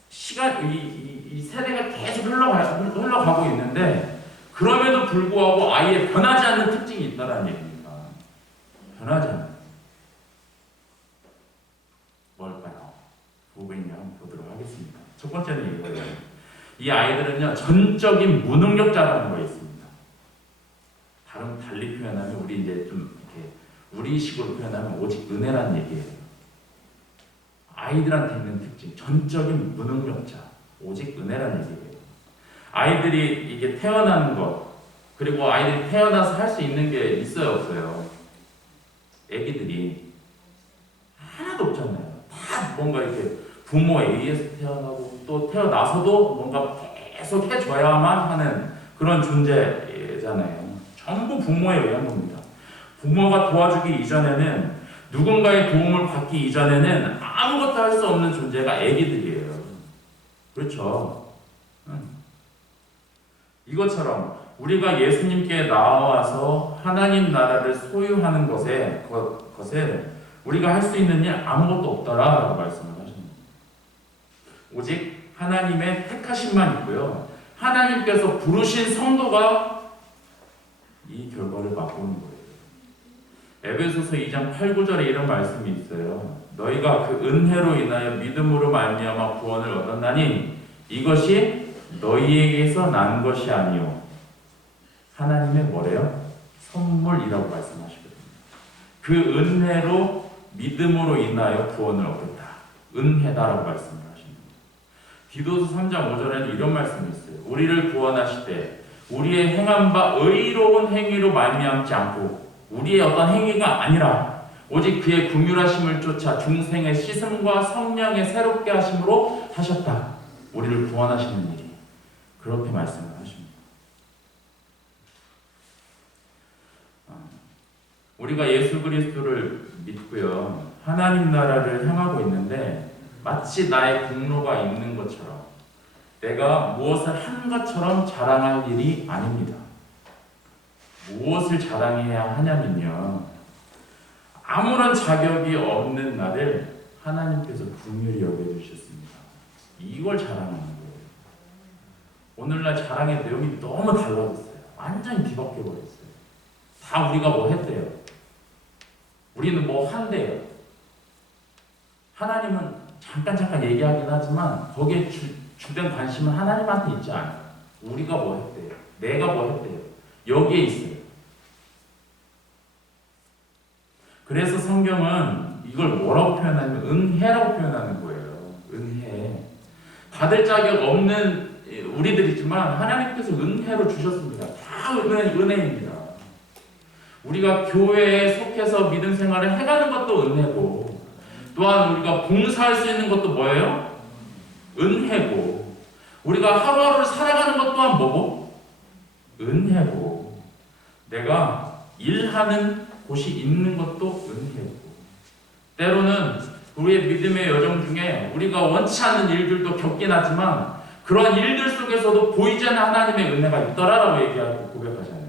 시간, 이 세대가 계속 흘러가고 있는데, 그럼에도 불구하고 아이의 변하지 않는 특징이 있다는 얘기입니다. 변하지 않는. 뭘까요? 부분을 한번 보도록 하겠습니다. 첫 번째는 이거예요. 이 아이들은요, 전적인 무능력자라는 거 있습니다. 달리 표현하면, 우리 이제 좀 이렇게 우리식으로 표현하면 오직 은혜라는 얘기예요. 아이들한테 있는 특징, 전적인 무능력자, 오직 은혜라는 얘기예요. 아이들이 이게 태어나는 것, 그리고 아이들이 태어나서 할 수 있는 게 있어요, 없어요? 애기들이 하나도 없잖아요. 다 뭔가 이렇게 부모에 의해서 태어나고, 또 태어나서도 뭔가 계속 해줘야만 하는 그런 존재잖아요. 전부 부모에 의한 겁니다. 부모가 도와주기 이전에는, 누군가의 도움을 받기 이전에는 아무것도 할 수 없는 존재가 애기들이에요. 그렇죠? 이것처럼 우리가 예수님께 나와서 하나님 나라를 소유하는 것에 우리가 할 수 있는 일 아무것도 없다라고 말씀을 하십니다. 오직 하나님의 택하심만 있고요. 하나님께서 부르신 성도가 이 결과를 맛보는 거예요. 에베소서 2장 8, 9절에 이런 말씀이 있어요. 너희가 그 은혜로 인하여 믿음으로 말미암아 구원을 얻었나니 이것이 너희에게서 난 것이 아니요 하나님의 뭐래요? 선물이라고 말씀하시거든요. 그 은혜로 믿음으로 인하여 구원을 얻었다. 은혜다라고 말씀을 하십니다. 디도서 3장 5절에는 이런 말씀이 있어요. 우리를 구원하실 때 우리의 행한 바 의로운 행위로 말미암지 않고, 우리의 어떤 행위가 아니라 오직 그의 긍휼하심을 쫓아 중생의 씻음과 성령의 새롭게 하심으로 하셨다. 우리를 구원하시는 일이 그렇게 말씀을 하십니다. 우리가 예수 그리스도를 믿고요. 하나님 나라를 향하고 있는데 마치 나의 공로가 있는 것처럼 내가 무엇을 한 것처럼 자랑할 일이 아닙니다. 무엇을 자랑해야 하냐면요. 아무런 자격이 없는 나를 하나님께서 긍휼히 여겨주셨습니다. 이걸 자랑하는 거예요. 오늘날 자랑의 내용이 너무 달라졌어요. 완전히 뒤바뀌어 버렸어요. 다 우리가 뭐 했대요. 우리는 뭐 한대요. 하나님은 잠깐 얘기하긴 하지만 거기에 주된 관심은 하나님한테 있지 않아요. 우리가 뭐 했대요. 내가 뭐 했대요. 여기에 있어요. 그래서 성경은 이걸 뭐라고 표현하냐면 은혜라고 표현하는 거예요. 은혜. 받을 자격 없는 우리들이지만 하나님께서 은혜로 주셨습니다. 다 은혜입니다. 우리가 교회에 속해서 믿음 생활을 해가는 것도 은혜고, 또한 우리가 봉사할 수 있는 것도 뭐예요? 은혜고, 우리가 하루하루를 살아가는 것 또한 뭐고? 은혜고, 내가 일하는 곳이 있는 것도 은혜고, 때로는 우리의 믿음의 여정 중에 우리가 원치 않는 일들도 겪긴 하지만 그런 일들 속에서도 보이지 않는 하나님의 은혜가 있더라라고 얘기하고 고백하잖아요.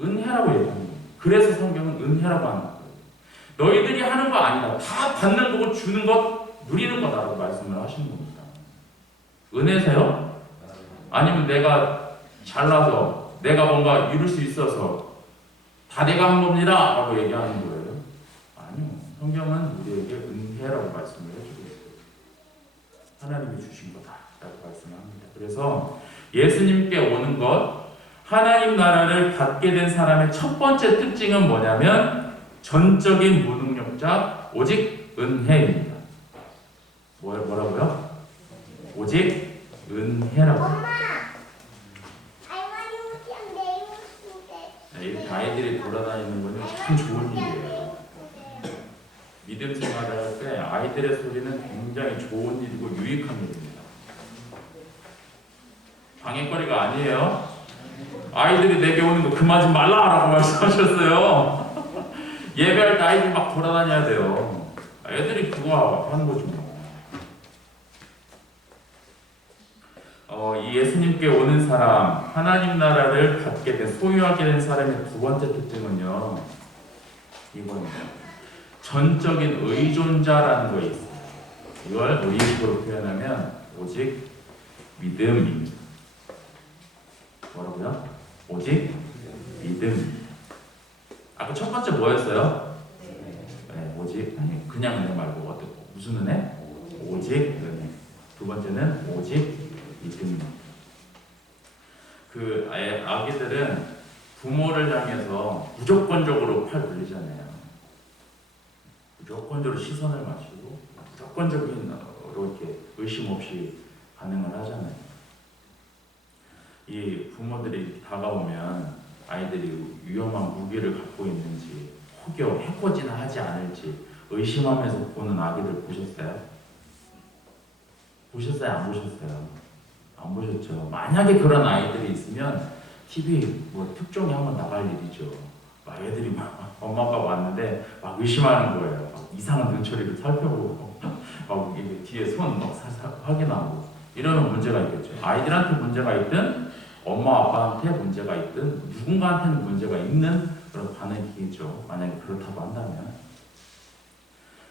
은혜라고 얘기하는 거예요. 그래서 성경은 은혜라고 하는 거예요. 너희들이 하는 거 아니다. 다 받는 거고 주는 것, 누리는 거다라고 말씀을 하시는 겁니다. 은혜세요? 아니면 내가 잘나서 내가 뭔가 이룰 수 있어서 다 내가 한 겁니다 라고 얘기하는 거예요? 아니요. 성경은 우리에게 은혜라고 말씀을 해주고 있어요. 하나님이 주신 거다 라고 말씀합니다. 그래서 예수님께 오는 것, 하나님 나라를 받게 된 사람의 첫 번째 특징은 뭐냐면 전적인 무능력자, 오직 은혜입니다. 뭐라고요? 오직 은혜라고. 이렇게 아이들이 돌아다니는 건 참 좋은 일이에요. 믿음 생활을 할 때 아이들의 소리는 굉장히 좋은 일이고 유익한 일입니다. 방해거리가 아니에요. 아이들이 내게 오는 거 금하지 말라라고 말씀하셨어요. 예배할 때 아이들 막 돌아다녀야 돼요. 애들이 그거 하는 거죠. 이 예수님께 오는 사람, 하나님 나라를 받게 된, 소유하게 된 사람의 두 번째 특징은요, 이겁니다. 전적인 의존자라는 거 있어요. 이걸 의식으로 표현하면 오직 믿음입니다. 뭐라고요? 오직 믿음. 아까 첫 번째 뭐였어요? 네, 오직, 아니 그냥 은혜 말고 어떤 무슨 은혜? 오직 은혜. 두 번째는 오직 믿음. 그 아기들은 부모를 향해서 무조건적으로 팔 돌리잖아요. 무조건적으로 시선을 맞추고 무조건적으로 이렇게 의심 없이 반응을 하잖아요. 이 부모들이 이렇게 다가오면 아이들이 위험한 무기를 갖고 있는지 혹여 해코지나 하지 않을지 의심하면서 보는 아기들 보셨어요? 보셨어요? 안 보셨어요? 안 보셨죠? 만약에 그런 아이들이 있으면 TV 뭐 특종이 한번 나갈 일이죠. 막 애들이 막 엄마 아빠 왔는데 막 의심하는 거예요. 막 이상한 눈초리를 살펴보고 막 이게 뒤에 손 막 확인하고 이러면 문제가 있겠죠. 아이들한테 문제가 있든 엄마 아빠한테 문제가 있든 누군가한테는 문제가 있는 그런 반응이겠죠. 만약에 그렇다고 한다면.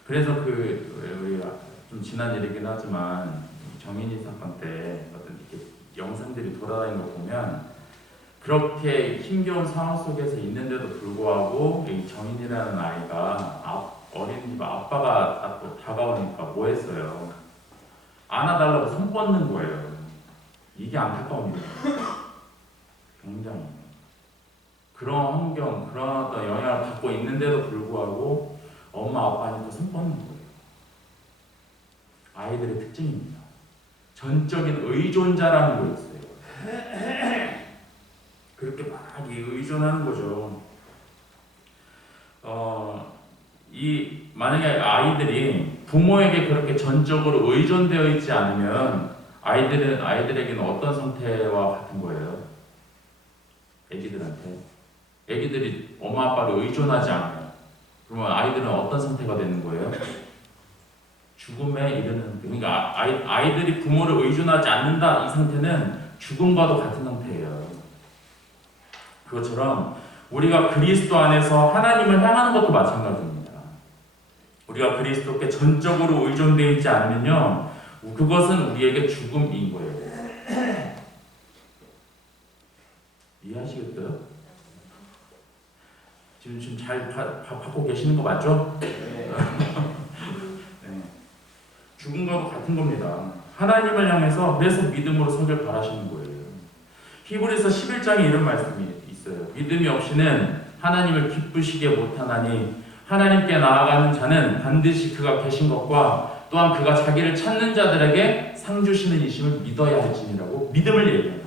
그래서 우리 좀 지난 일이긴 하지만 정인이 사건 때 어떤 이렇게 영상들이 돌아다니는 거 보면 그렇게 힘겨운 상황 속에서 있는데도 불구하고 이 정인이라는 아이가 어린이집 아빠가 다가오니까 뭐 했어요? 안아달라고 손 뻗는 거예요. 이게 안타까운 일이에요. 굉장히 그런 환경, 그런 어떤 영향을 받고 있는데도 불구하고 엄마 아빠니까 손 뻗는 거예요. 아이들의 특징입니다. 전적인 의존자라는 거 있어요. 그렇게 막 의존하는 거죠. 만약에 아이들이 부모에게 그렇게 전적으로 의존되어 있지 않으면 아이들에게는 어떤 상태와 같은 거예요? 애기들한테 애기들이 엄마 아빠를 의존하지 않아요. 그러면 아이들은 어떤 상태가 되는 거예요? 죽음에 이르는, 그러니까 아이들이 부모를 의존하지 않는다, 이 상태는 죽음과도 같은 상태예요. 그것처럼 우리가 그리스도 안에서 하나님을 향하는 것도 마찬가지입니다. 우리가 그리스도께 전적으로 의존되어 있지 않으면요, 그것은 우리에게 죽음인 거예요. 이해하시겠어요? 지금 잘 받고 계시는 거 맞죠? 네. 죽음과도 같은 겁니다. 하나님을 향해서 그래서 믿음으로 서길 바라시는 거예요. 히브리서 11장에 이런 말씀이 있어요. 믿음이 없이는 하나님을 기쁘시게 못하나니 하나님께 나아가는 자는 반드시 그가 계신 것과 또한 그가 자기를 찾는 자들에게 상 주시는 이심을 믿어야 할지니라고 믿음을 얘기합니다.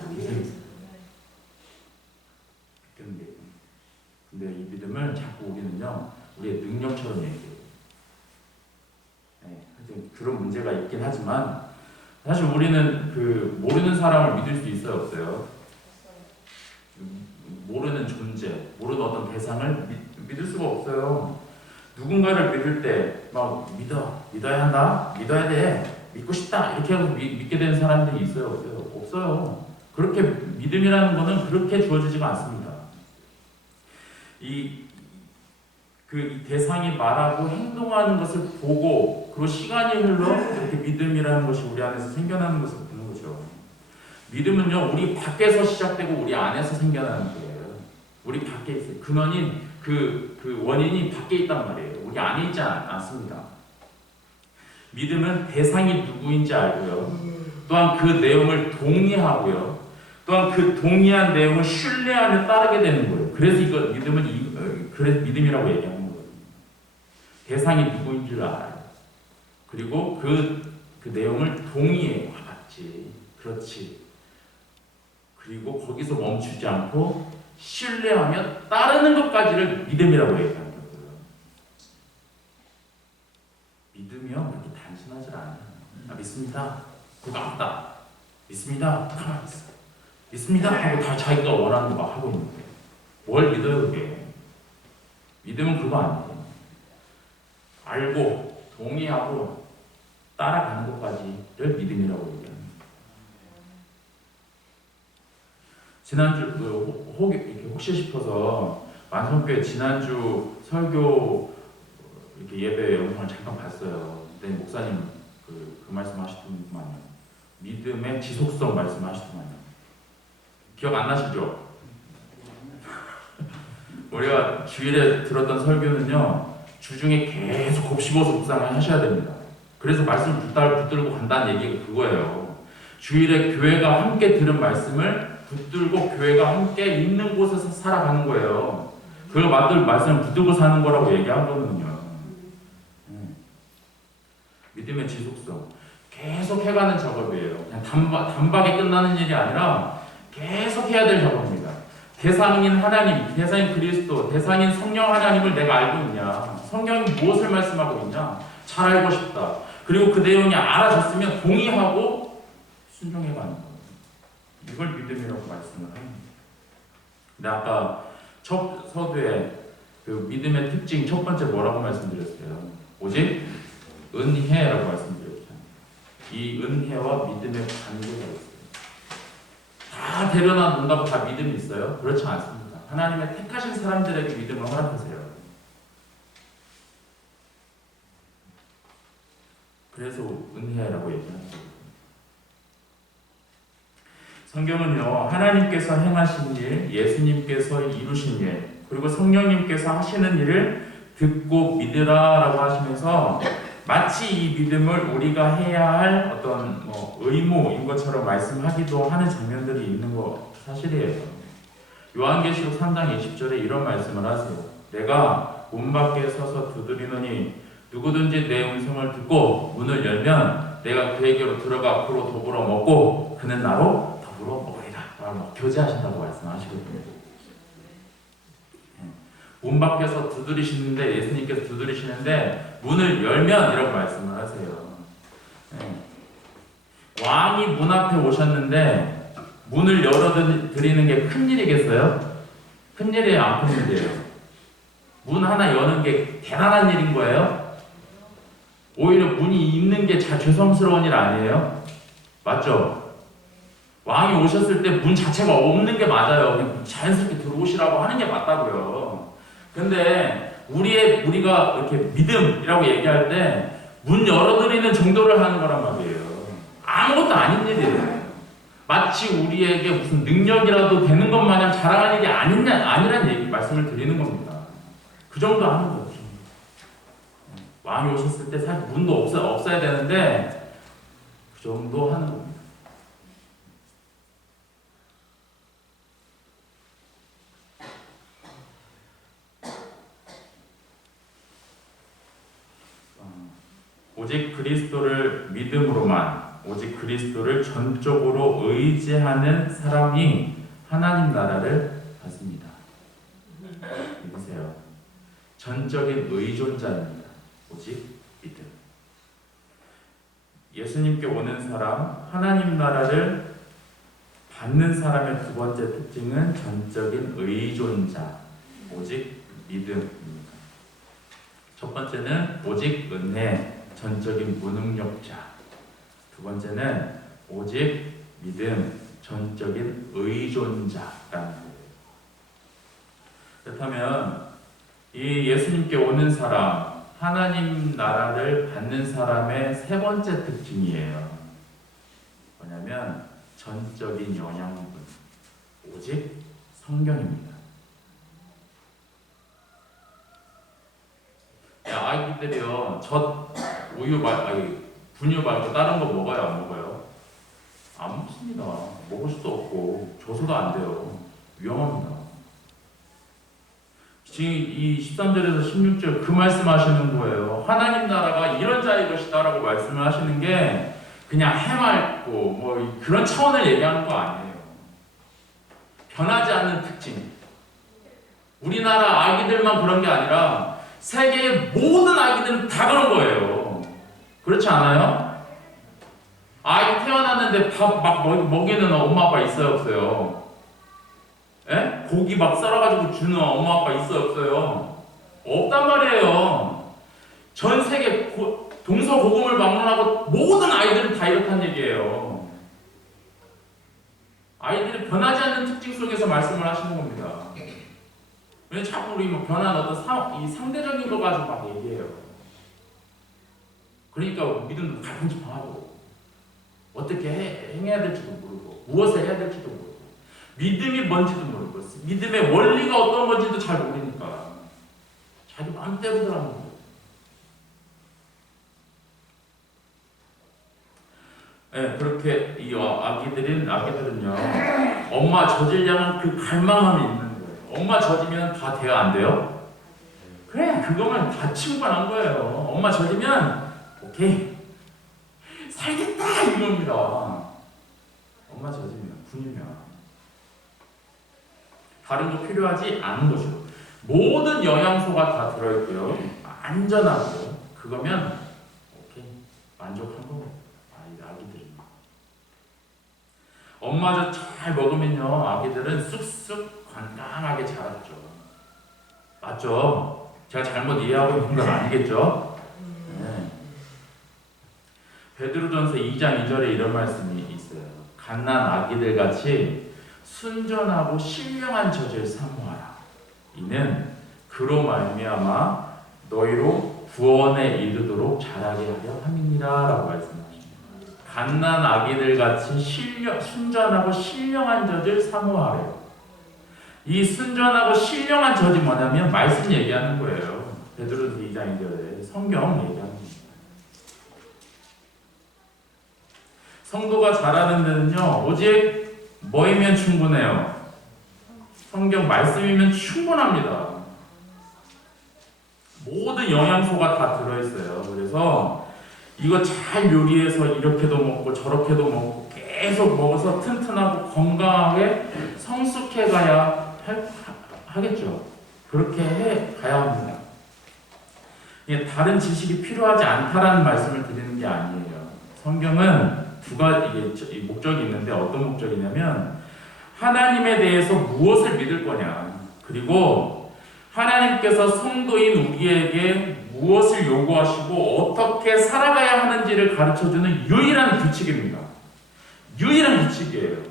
근데 이 믿음을 자꾸 우리는요, 우리의 능력처럼 얘기해요. 그런 문제가 있긴 하지만 사실 우리는 그 모르는 사람을 믿을 수 있어요, 없어요? 모르는 존재, 모르는 어떤 대상을 믿을 수가 없어요. 누군가를 믿을 때 막 믿어야 한다, 믿어야 돼, 믿고 싶다 이렇게 하고 믿게 되는 사람들이 있어요, 없어요? 없어요. 그렇게 믿음이라는 거는 그렇게 주어지지가 않습니다. 이 대상이 말하고 행동하는 것을 보고 그리고 시간이 흘러 이렇게 믿음이라는 것이 우리 안에서 생겨나는 것을 보는 거죠. 믿음은요, 우리 밖에서 시작되고 우리 안에서 생겨나는 거예요. 우리 밖에 있어요. 근원인 그 원인이 밖에 있단 말이에요. 우리 안에 있지 않습니다. 믿음은 대상이 누구인지 알고요, 또한 그 내용을 동의하고요, 또한 그 동의한 내용을 신뢰하며 따르게 되는 거예요. 그래서 이거 그래서 믿음이라고 얘기하는 거예요. 대상이 누구인지를 알아요. 그리고 그 내용을 동의해요. 맞지, 그렇지. 그리고 거기서 멈추지 않고 신뢰하며 따르는 것까지를 믿음이라고 얘기하는 거예요. 믿음이요, 그렇게 단순하지 않아요. 믿습니다. 그거 맞다. 믿습니다. 가만히 있어. 믿습니다 하고 다 자기가 원하는 거 하고 있는 거예요. 뭘 믿어요, 그게? 믿음은 그거 아니에요. 알고 동의하고 따라가는 것까지를 믿음이라고 얘기합니다. 지난주 혹시 싶어서 만성교회 지난주 설교 이렇게 예배 영상을 잠깐 봤어요. 그때 목사님 그 말씀하시더만요. 믿음의 지속성 말씀하시더만요. 기억 안 나시죠? 우리가 주일에 들었던 설교는요, 주중에 계속 곱씹어서 묵상을 하셔야 됩니다. 그래서 말씀을 붙들고 간다는 얘기가 그거예요. 주일에 교회가 함께 들은 말씀을 붙들고 교회가 함께 있는 곳에서 살아가는 거예요. 그걸 말씀을 붙들고 사는 거라고 얘기한 거거든요. 믿음의 지속성. 계속 해가는 작업이에요. 그냥 단박에 끝나는 일이 아니라 계속 해야 될 작업입니다. 대상인 하나님, 대상인 그리스도, 대상인 성령 하나님을 내가 알고 있냐? 성경이 무엇을 말씀하고 있냐? 잘 알고 싶다. 그리고 그 내용이 알아졌으면 동의하고 순종해가는 거예요. 이걸 믿음이라고 말씀을 합니다. 근데 아까 첫 서두에 그 믿음의 특징 첫 번째 뭐라고 말씀드렸어요? 오직 은혜라고 말씀드렸죠. 이 은혜와 믿음의 관계가 있어요. 다 데려다 다 믿음이 있어요? 그렇지 않습니다. 하나님의 택하신 사람들에게 믿음을 허락하세요. 그래서 은혜라고 얘기하는 거예요. 성경은요, 하나님께서 행하신 일, 예수님께서 이루신 일, 그리고 성령님께서 하시는 일을 듣고 믿으라라고 하시면서 마치 이 믿음을 우리가 해야 할 어떤 의무인 것처럼 말씀하기도 하는 장면들이 있는 거 사실이에요. 요한계시록 3장 20절에 이런 말씀을 하세요. 내가 문 밖에 서서 두드리노니 누구든지 내 음성을 듣고 문을 열면 내가 그에게로 들어가 그로 더불어 먹고 그는 나로 더불어 먹으리라. 교제하신다고 말씀하시거든요. 문 밖에서 두드리시는데, 예수님께서 두드리시는데 문을 열면 이라고 말씀을 하세요. 왕이 문 앞에 오셨는데 문을 열어드리는 게 큰일이겠어요? 큰일이에요, 안 큰일이에요? 문 하나 여는 게 대단한 일인 거예요? 오히려 문이 있는 게 죄송스러운 일 아니에요? 맞죠? 왕이 오셨을 때 문 자체가 없는 게 맞아요. 그냥 자연스럽게 들어오시라고 하는 게 맞다고요. 근데 우리가 이렇게 믿음이라고 얘기할 때 문 열어드리는 정도를 하는 거란 말이에요. 아무것도 아닌 일이에요. 마치 우리에게 무슨 능력이라도 되는 것 마냥 자랑할 일이 아니란 얘기 말씀을 드리는 겁니다. 그 정도 하는 거죠. 왕이 오셨을 때 사실 문도 없어야 되는데 그 정도 하는 겁니다. 오직 그리스도를 믿음으로만, 오직 그리스도를 전적으로 의지하는 사람이 하나님 나라를 받습니다. 믿으세요. 전적인 의존자입니다. 오직 믿음. 예수님께 오는 사람, 하나님 나라를 받는 사람의 두 번째 특징은 전적인 의존자, 오직 믿음입니다. 첫 번째는 오직 은혜, 전적인 무능력자. 두 번째는 오직 믿음, 전적인 의존자라는 거예요. 그렇다면 이 예수님께 오는 사람, 하나님 나라를 받는 사람의 세 번째 특징이에요. 뭐냐면 전적인 영양분, 오직 성경입니다. 아이들이요, 분유 말고 다른 거 먹어요, 안 먹어요? 안 먹습니다. 먹을 수도 없고 줘서도 안 돼요. 위험합니다. 지금 이 13절에서 16절 그 말씀하시는 거예요. 하나님 나라가 이런 자의 것이다라고 말씀을 하시는 게 그냥 해맑고 뭐 그런 차원을 얘기하는 거 아니에요. 변하지 않는 특징. 우리나라 아기들만 그런 게 아니라 세계의 모든 아기들은 다 그런 거예요. 그렇지 않아요? 아이 태어났는데 밥 막 먹이는 엄마 아빠 있어요, 없어요? 예? 고기 막 썰어가지고 주는 엄마 아빠 있어요, 없어요? 없단 말이에요. 전 세계 동서고금을 막론하고 모든 아이들은 다 이렇단 얘기예요. 아이들이 변하지 않는 특징 속에서 말씀을 하시는 겁니다. 왜 자꾸 우리 뭐 변한 어떤 이 상대적인 거 가지고 막 얘기해요. 그러니까 믿음도 갈팡질팡하고 어떻게 행해야 될지도 모르고 무엇을 해야 될지도 모르고 믿음이 뭔지도 모르고 믿음의 원리가 어떤 건지도 잘 모르니까 자기 마음대로 하는 거예요. 네, 그렇게 이 아기들은요 엄마 저질량은 그 갈망함이 있는 거예요. 엄마 젖으면 다 돼요, 안 돼요? 그래, 그거면 다 충분한 거예요. 엄마 젖으면 오케이 살겠다 이겁니다. 엄마 젖으면 군이면 다른 거 필요하지 않은 거죠. 모든 영양소가 다 들어있고요. 안전하고 그거면 오케이 만족한 거고 아기들은 엄마 젖 잘 먹으면요 아기들은 쑥쑥 건강하게 자랐죠. 맞죠? 제가 잘못 이해하고 있는 건 아니겠죠? 네. 베드로전서 2장 2절에 이런 말씀이 있어요. 갓난 아기들 같이 순전하고 신령한 젖을 사모하라. 이는 그로 말미암아 너희로 구원에 이르도록 자라게 하려 함이니라라고 말씀하십니다. 갓난 아기들 같이 순전하고 신령한 젖을 사모하래요. 이 순전하고 신령한 젖이 뭐냐면 말씀 얘기하는 거예요. 베드로전서 2장 2절에 성경 얘기하는 겁니다. 성도가 자라는 데는요 오직 뭐이면 충분해요? 성경 말씀이면 충분합니다. 모든 영양소가 다 들어있어요. 그래서 이거 잘 요리해서 이렇게도 먹고 저렇게도 먹고 계속 먹어서 튼튼하고 건강하게 성숙해 가야 하겠죠. 그렇게 가야 합니다. 다른 지식이 필요하지 않다라는 말씀을 드리는 게 아니에요. 성경은 두 가지 목적이 있는데 어떤 목적이냐면 하나님에 대해서 무엇을 믿을 거냐 그리고 하나님께서 성도인 우리에게 무엇을 요구하시고 어떻게 살아가야 하는지를 가르쳐주는 유일한 규칙입니다. 유일한 규칙이에요.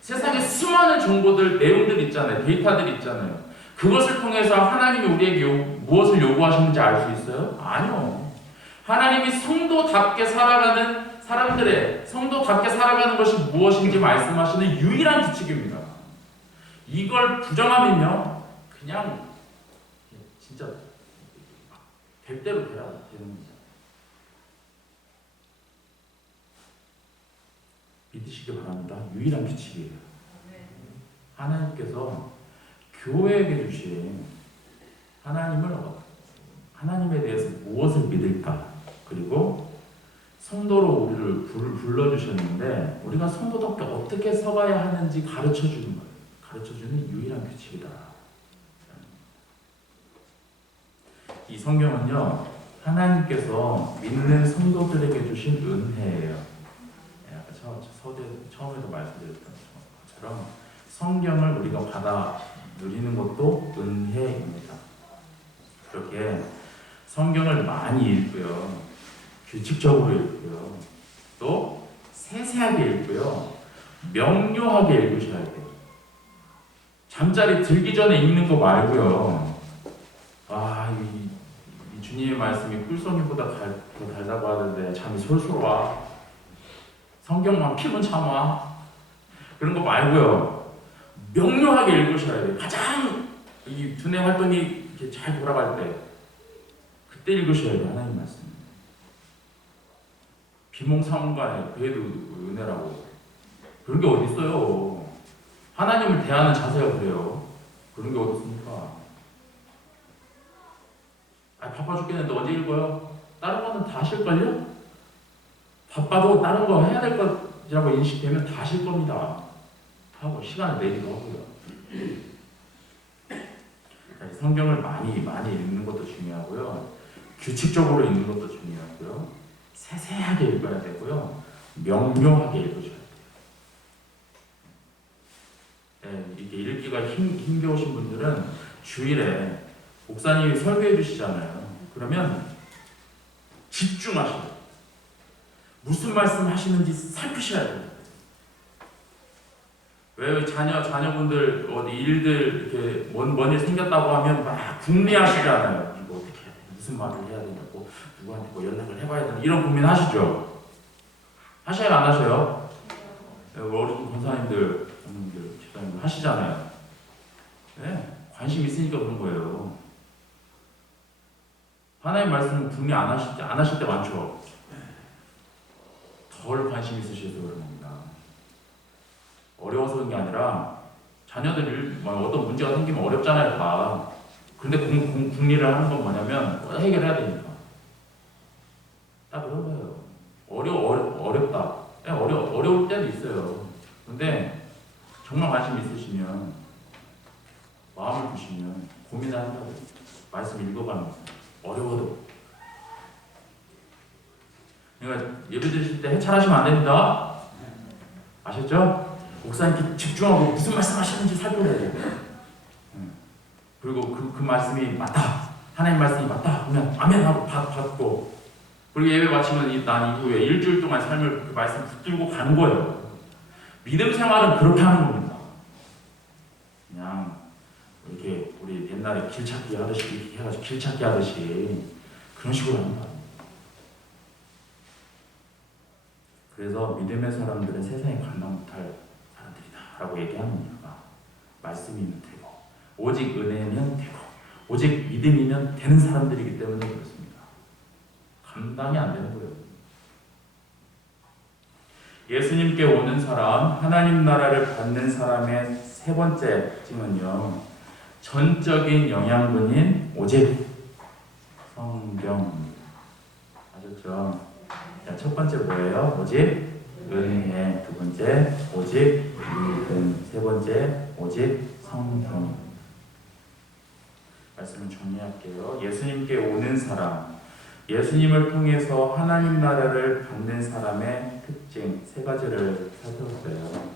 세상에 수많은 정보들, 내용들 있잖아요. 데이터들 있잖아요. 그것을 통해서 하나님이 우리에게 무엇을 요구하시는지 알 수 있어요? 아니요. 하나님이 성도답게 살아가는 사람들의 성도답게 살아가는 것이 무엇인지 말씀하시는 유일한 규칙입니다. 이걸 부정하면요, 그냥 진짜 대대로 되는 겁니다. 믿으시기 바랍니다. 유일한 규칙이에요. 하나님께서 교회에게 주신 하나님에 대해서 무엇을 믿을까, 그리고 성도로 우리를 불러주셨는데 우리가 성도답게 어떻게 서가야 하는지 가르쳐주는 거예요. 가르쳐주는 유일한 규칙이다. 이 성경은요, 하나님께서 믿는 성도들에게 주신 은혜예요. 처음에도 말씀드렸던 것처럼 성경을 우리가 받아 누리는 것도 은혜입니다. 그렇게 성경을 많이 읽고요, 규칙적으로 읽고요, 또 세세하게 읽고요, 명료하게 읽으셔야 돼요. 잠자리 들기 전에 읽는 거 말고요. 이 주님의 말씀이 꿀송이보다 더 달다고 하는데 잠이 솔솔 와. 성경만 피면 참아. 그런 거 말고요. 명료하게 읽으셔야 돼요. 가장 이 두뇌 활동이 이렇게 잘 돌아갈 때 그때 읽으셔야 돼요. 하나님 말씀. 비몽사몽간에 그래도 은혜라고. 그런 게 어디 있어요. 하나님을 대하는 자세가 그래요. 그런 게 어디 있습니까? 바빠 죽겠는데 언제 읽어요? 다른 거는 다 하실걸요? 바빠도 다른 거 해야 될 것이라고 인식되면 다 하실 겁니다. 하고 시간을 내기도 하고요. 성경을 많이 읽는 것도 중요하고요. 규칙적으로 읽는 것도 중요하고요. 세세하게 읽어야 되고요. 명료하게 읽으셔야 돼요. 이렇게 읽기가 힘겨우신 분들은 주일에 목사님이 설교해 주시잖아요. 그러면 집중하셔요. 무슨 말씀 하시는지 살피셔야 돼요. 왜 자녀분들 어디 일들 이렇게 뭔 일 생겼다고 하면 막 궁리하시잖아요. 이거 어떻게 해야 돼? 무슨 말을 해야 되냐고, 누구한테 뭐 연락을 해봐야 되나, 이런 고민하시죠? 하셔요, 안 하셔요? 어르신 권사님들, 어머님들, 집사님들 하시잖아요. 네? 관심 있으니까 그런 거예요. 하나님 말씀은 궁리 안 하실 때 많죠. 덜 관심 있으셔서 그런 겁니다. 어려워서 그런 게 아니라 자녀들이 어떤 문제가 생기면 어렵잖아요, 다. 근데 궁리를 하는 건 뭐냐면 해결해야 되니까. 딱 그런 거예요. 어렵다. 어려울 때도 있어요. 근데 정말 관심 있으시면, 마음을 주시면 고민을 한다고. 말씀 읽어가는 거예요. 어려워도. 그러니까 예배 드리실 때 해찰하시면 안 됩니다. 아셨죠? 목사님께 집중하고 무슨 말씀 하시는지 살펴야 돼요. 그리고 그 말씀이 맞다, 하나님 말씀이 맞다 그러면 아멘 하고 받고, 그리고 예배 마치면 난 이후에 일주일 동안 삶을 그 말씀 붙들고 가는 거예요. 믿음 생활은 그렇게 하는 겁니다. 그냥 이렇게 우리 옛날에 길찾기 하듯이 이렇게 해가지고 길찾기 하듯이 그런 식으로 합니다. 그래서 믿음의 사람들은 세상에 감당 못할 사람들이다 라고 얘기하는 이유가 말씀이면 되고, 오직 은혜면 되고, 오직 믿음이면 되는 사람들이기 때문에 그렇습니다. 감당이 안 되는 거예요. 예수님께 오는 사람, 하나님 나라를 받는 사람의 세 번째 찜은요, 전적인 영양분인 오직 성경입니다. 아셨죠? 자, 첫 번째 뭐예요? 오직 은혜. 두 번째 오직 믿음. 세 번째 오직 성경. 말씀을 정리할게요. 예수님께 오는 사람, 예수님을 통해서 하나님 나라를 받는 사람의 특징 세 가지를 살펴봤어요.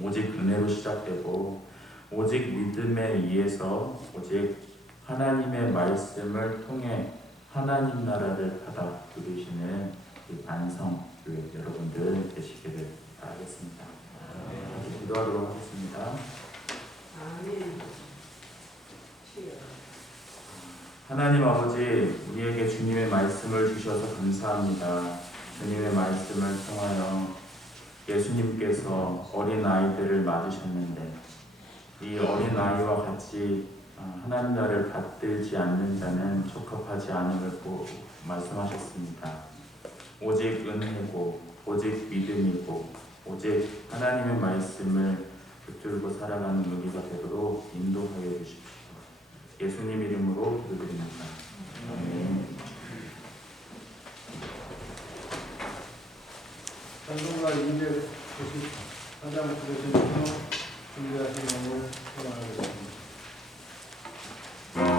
오직 은혜로 시작되고, 오직 믿음에 의해서 오직 하나님의 말씀을 통해 하나님 나라를 받아 누리시는 이 안성교회 여러분들 되시기를 바라겠습니다. 같이 기도하도록 하겠습니다. 하나님 아버지, 우리에게 주님의 말씀을 주셔서 감사합니다. 주님의 말씀을 통하여 예수님께서 어린 아이들을 맞으셨는데 이 어린 아이와 같이 하나님 나라를 받들지 않는 자는 적합하지 않음을 말씀하셨습니다. 오직 은혜고 오직 믿음이고 오직 하나님의 말씀을 붙들고 살아가는 우리가 되도록 인도하여 주십시오. 예수님 이름으로 기도드립니다. 아멘. 찬송가 294장 들으시면서 준비하신 내용을 소망하겠습니다. 주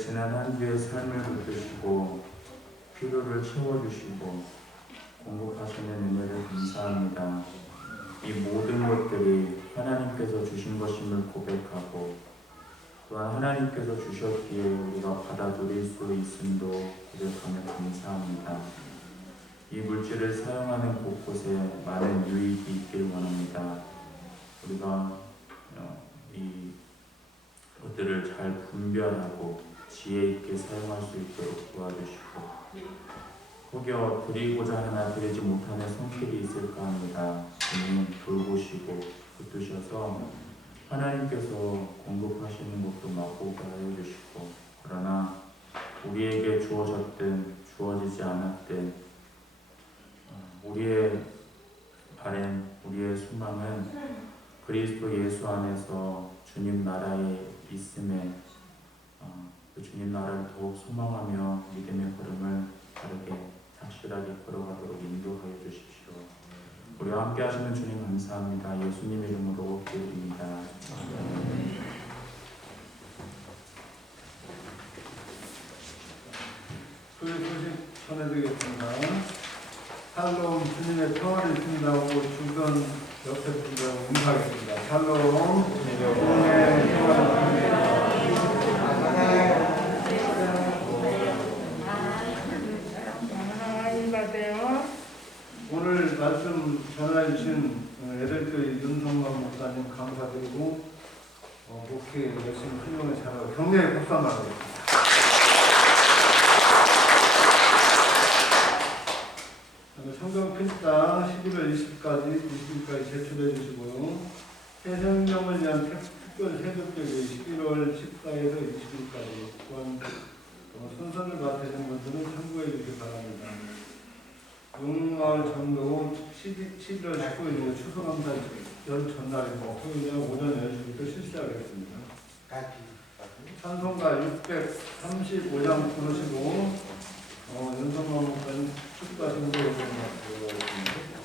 지난 한 주의 삶을 붙드시고 필요를 채워주시고 공급하시는 은혜를 감사합니다. 이 모든 것들이 하나님께서 주신 것임을 고백하고 또한 하나님께서 주셨기에 우리가 받아 누릴 수 있음도 고백하며 감사합니다. 이 물질을 사용하는 곳곳에 많은 유익이 있길 원합니다. 우리가 이 것들을 잘 분별하고 지혜 있게 사용할 수 있도록 도와주시고 혹여 드리고자 하나 드리지 못하는 손길이 있을까 합니다. 주님 돌보시고 붙드셔서 하나님께서 공급하시는 것도 맛보게 하여 주시고 그러나 우리에게 주어졌든 주어지지 않았든 우리의 바램, 우리의 소망은 그리스도 예수 안에서 주님 나라에 있음에 그 주님 나라를 더욱 소망하며 믿음의 걸음을 바르게 착실하게 걸어가도록 인도하여 주십시오. 우리와 함께 하시는 주님 감사합니다. 예수님 이름으로 기도드립니다. 소식 전해드리겠습니다. 샬롬 주님의 평화를 주님하고 주변 옆에 분들하고 인사하겠습니다. 샬롬 주님의 평화를 오늘 말씀 전해주신 애들교회 윤성만 목사님 감사드리고 목회 열심히 훌륭히 잘하고 격려의 박수 한번 하겠습니다. 성경 필당 11월 20일까지 제출해 주시고요. 새생명을 위한 특별 새벽기도회 11월 14일에서 20일까지 또한 순서를 맡으신 분들은 참고해 주시기 바랍니다. 용마을 전도 11월 19일 추수감사 전날이고 토요일 오전 10시부터 실시하겠습니다. 찬송가 635장 부르시고 윤성만 목사님 축도하신 분들 말씀드리겠습니다.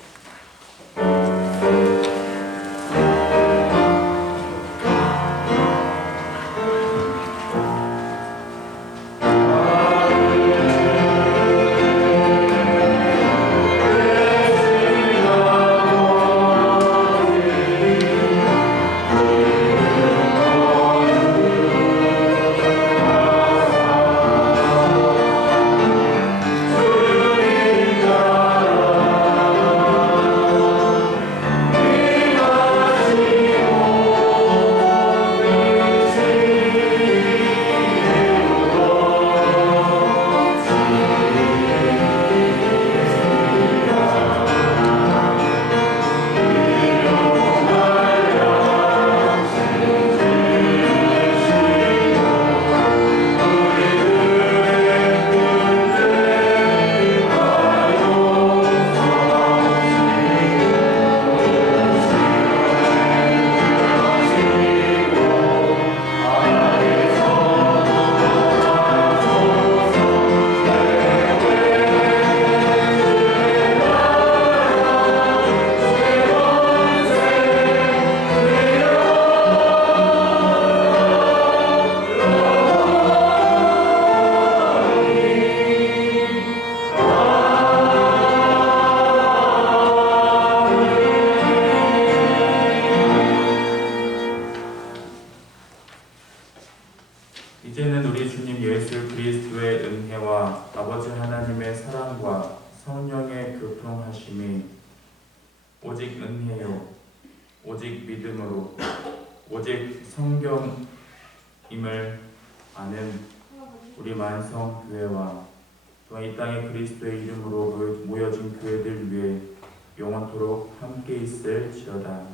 이제는 우리 주님 예수 그리스도의 은혜와 아버지 하나님의 사랑과 성령의 교통하심이 오직 은혜요 오직 믿음으로 오직 성경임을 아는 우리 만성교회와 또한 이 땅의 그리스도의 이름으로 모여진 교회들 위해 영원토록 함께 있을지어다.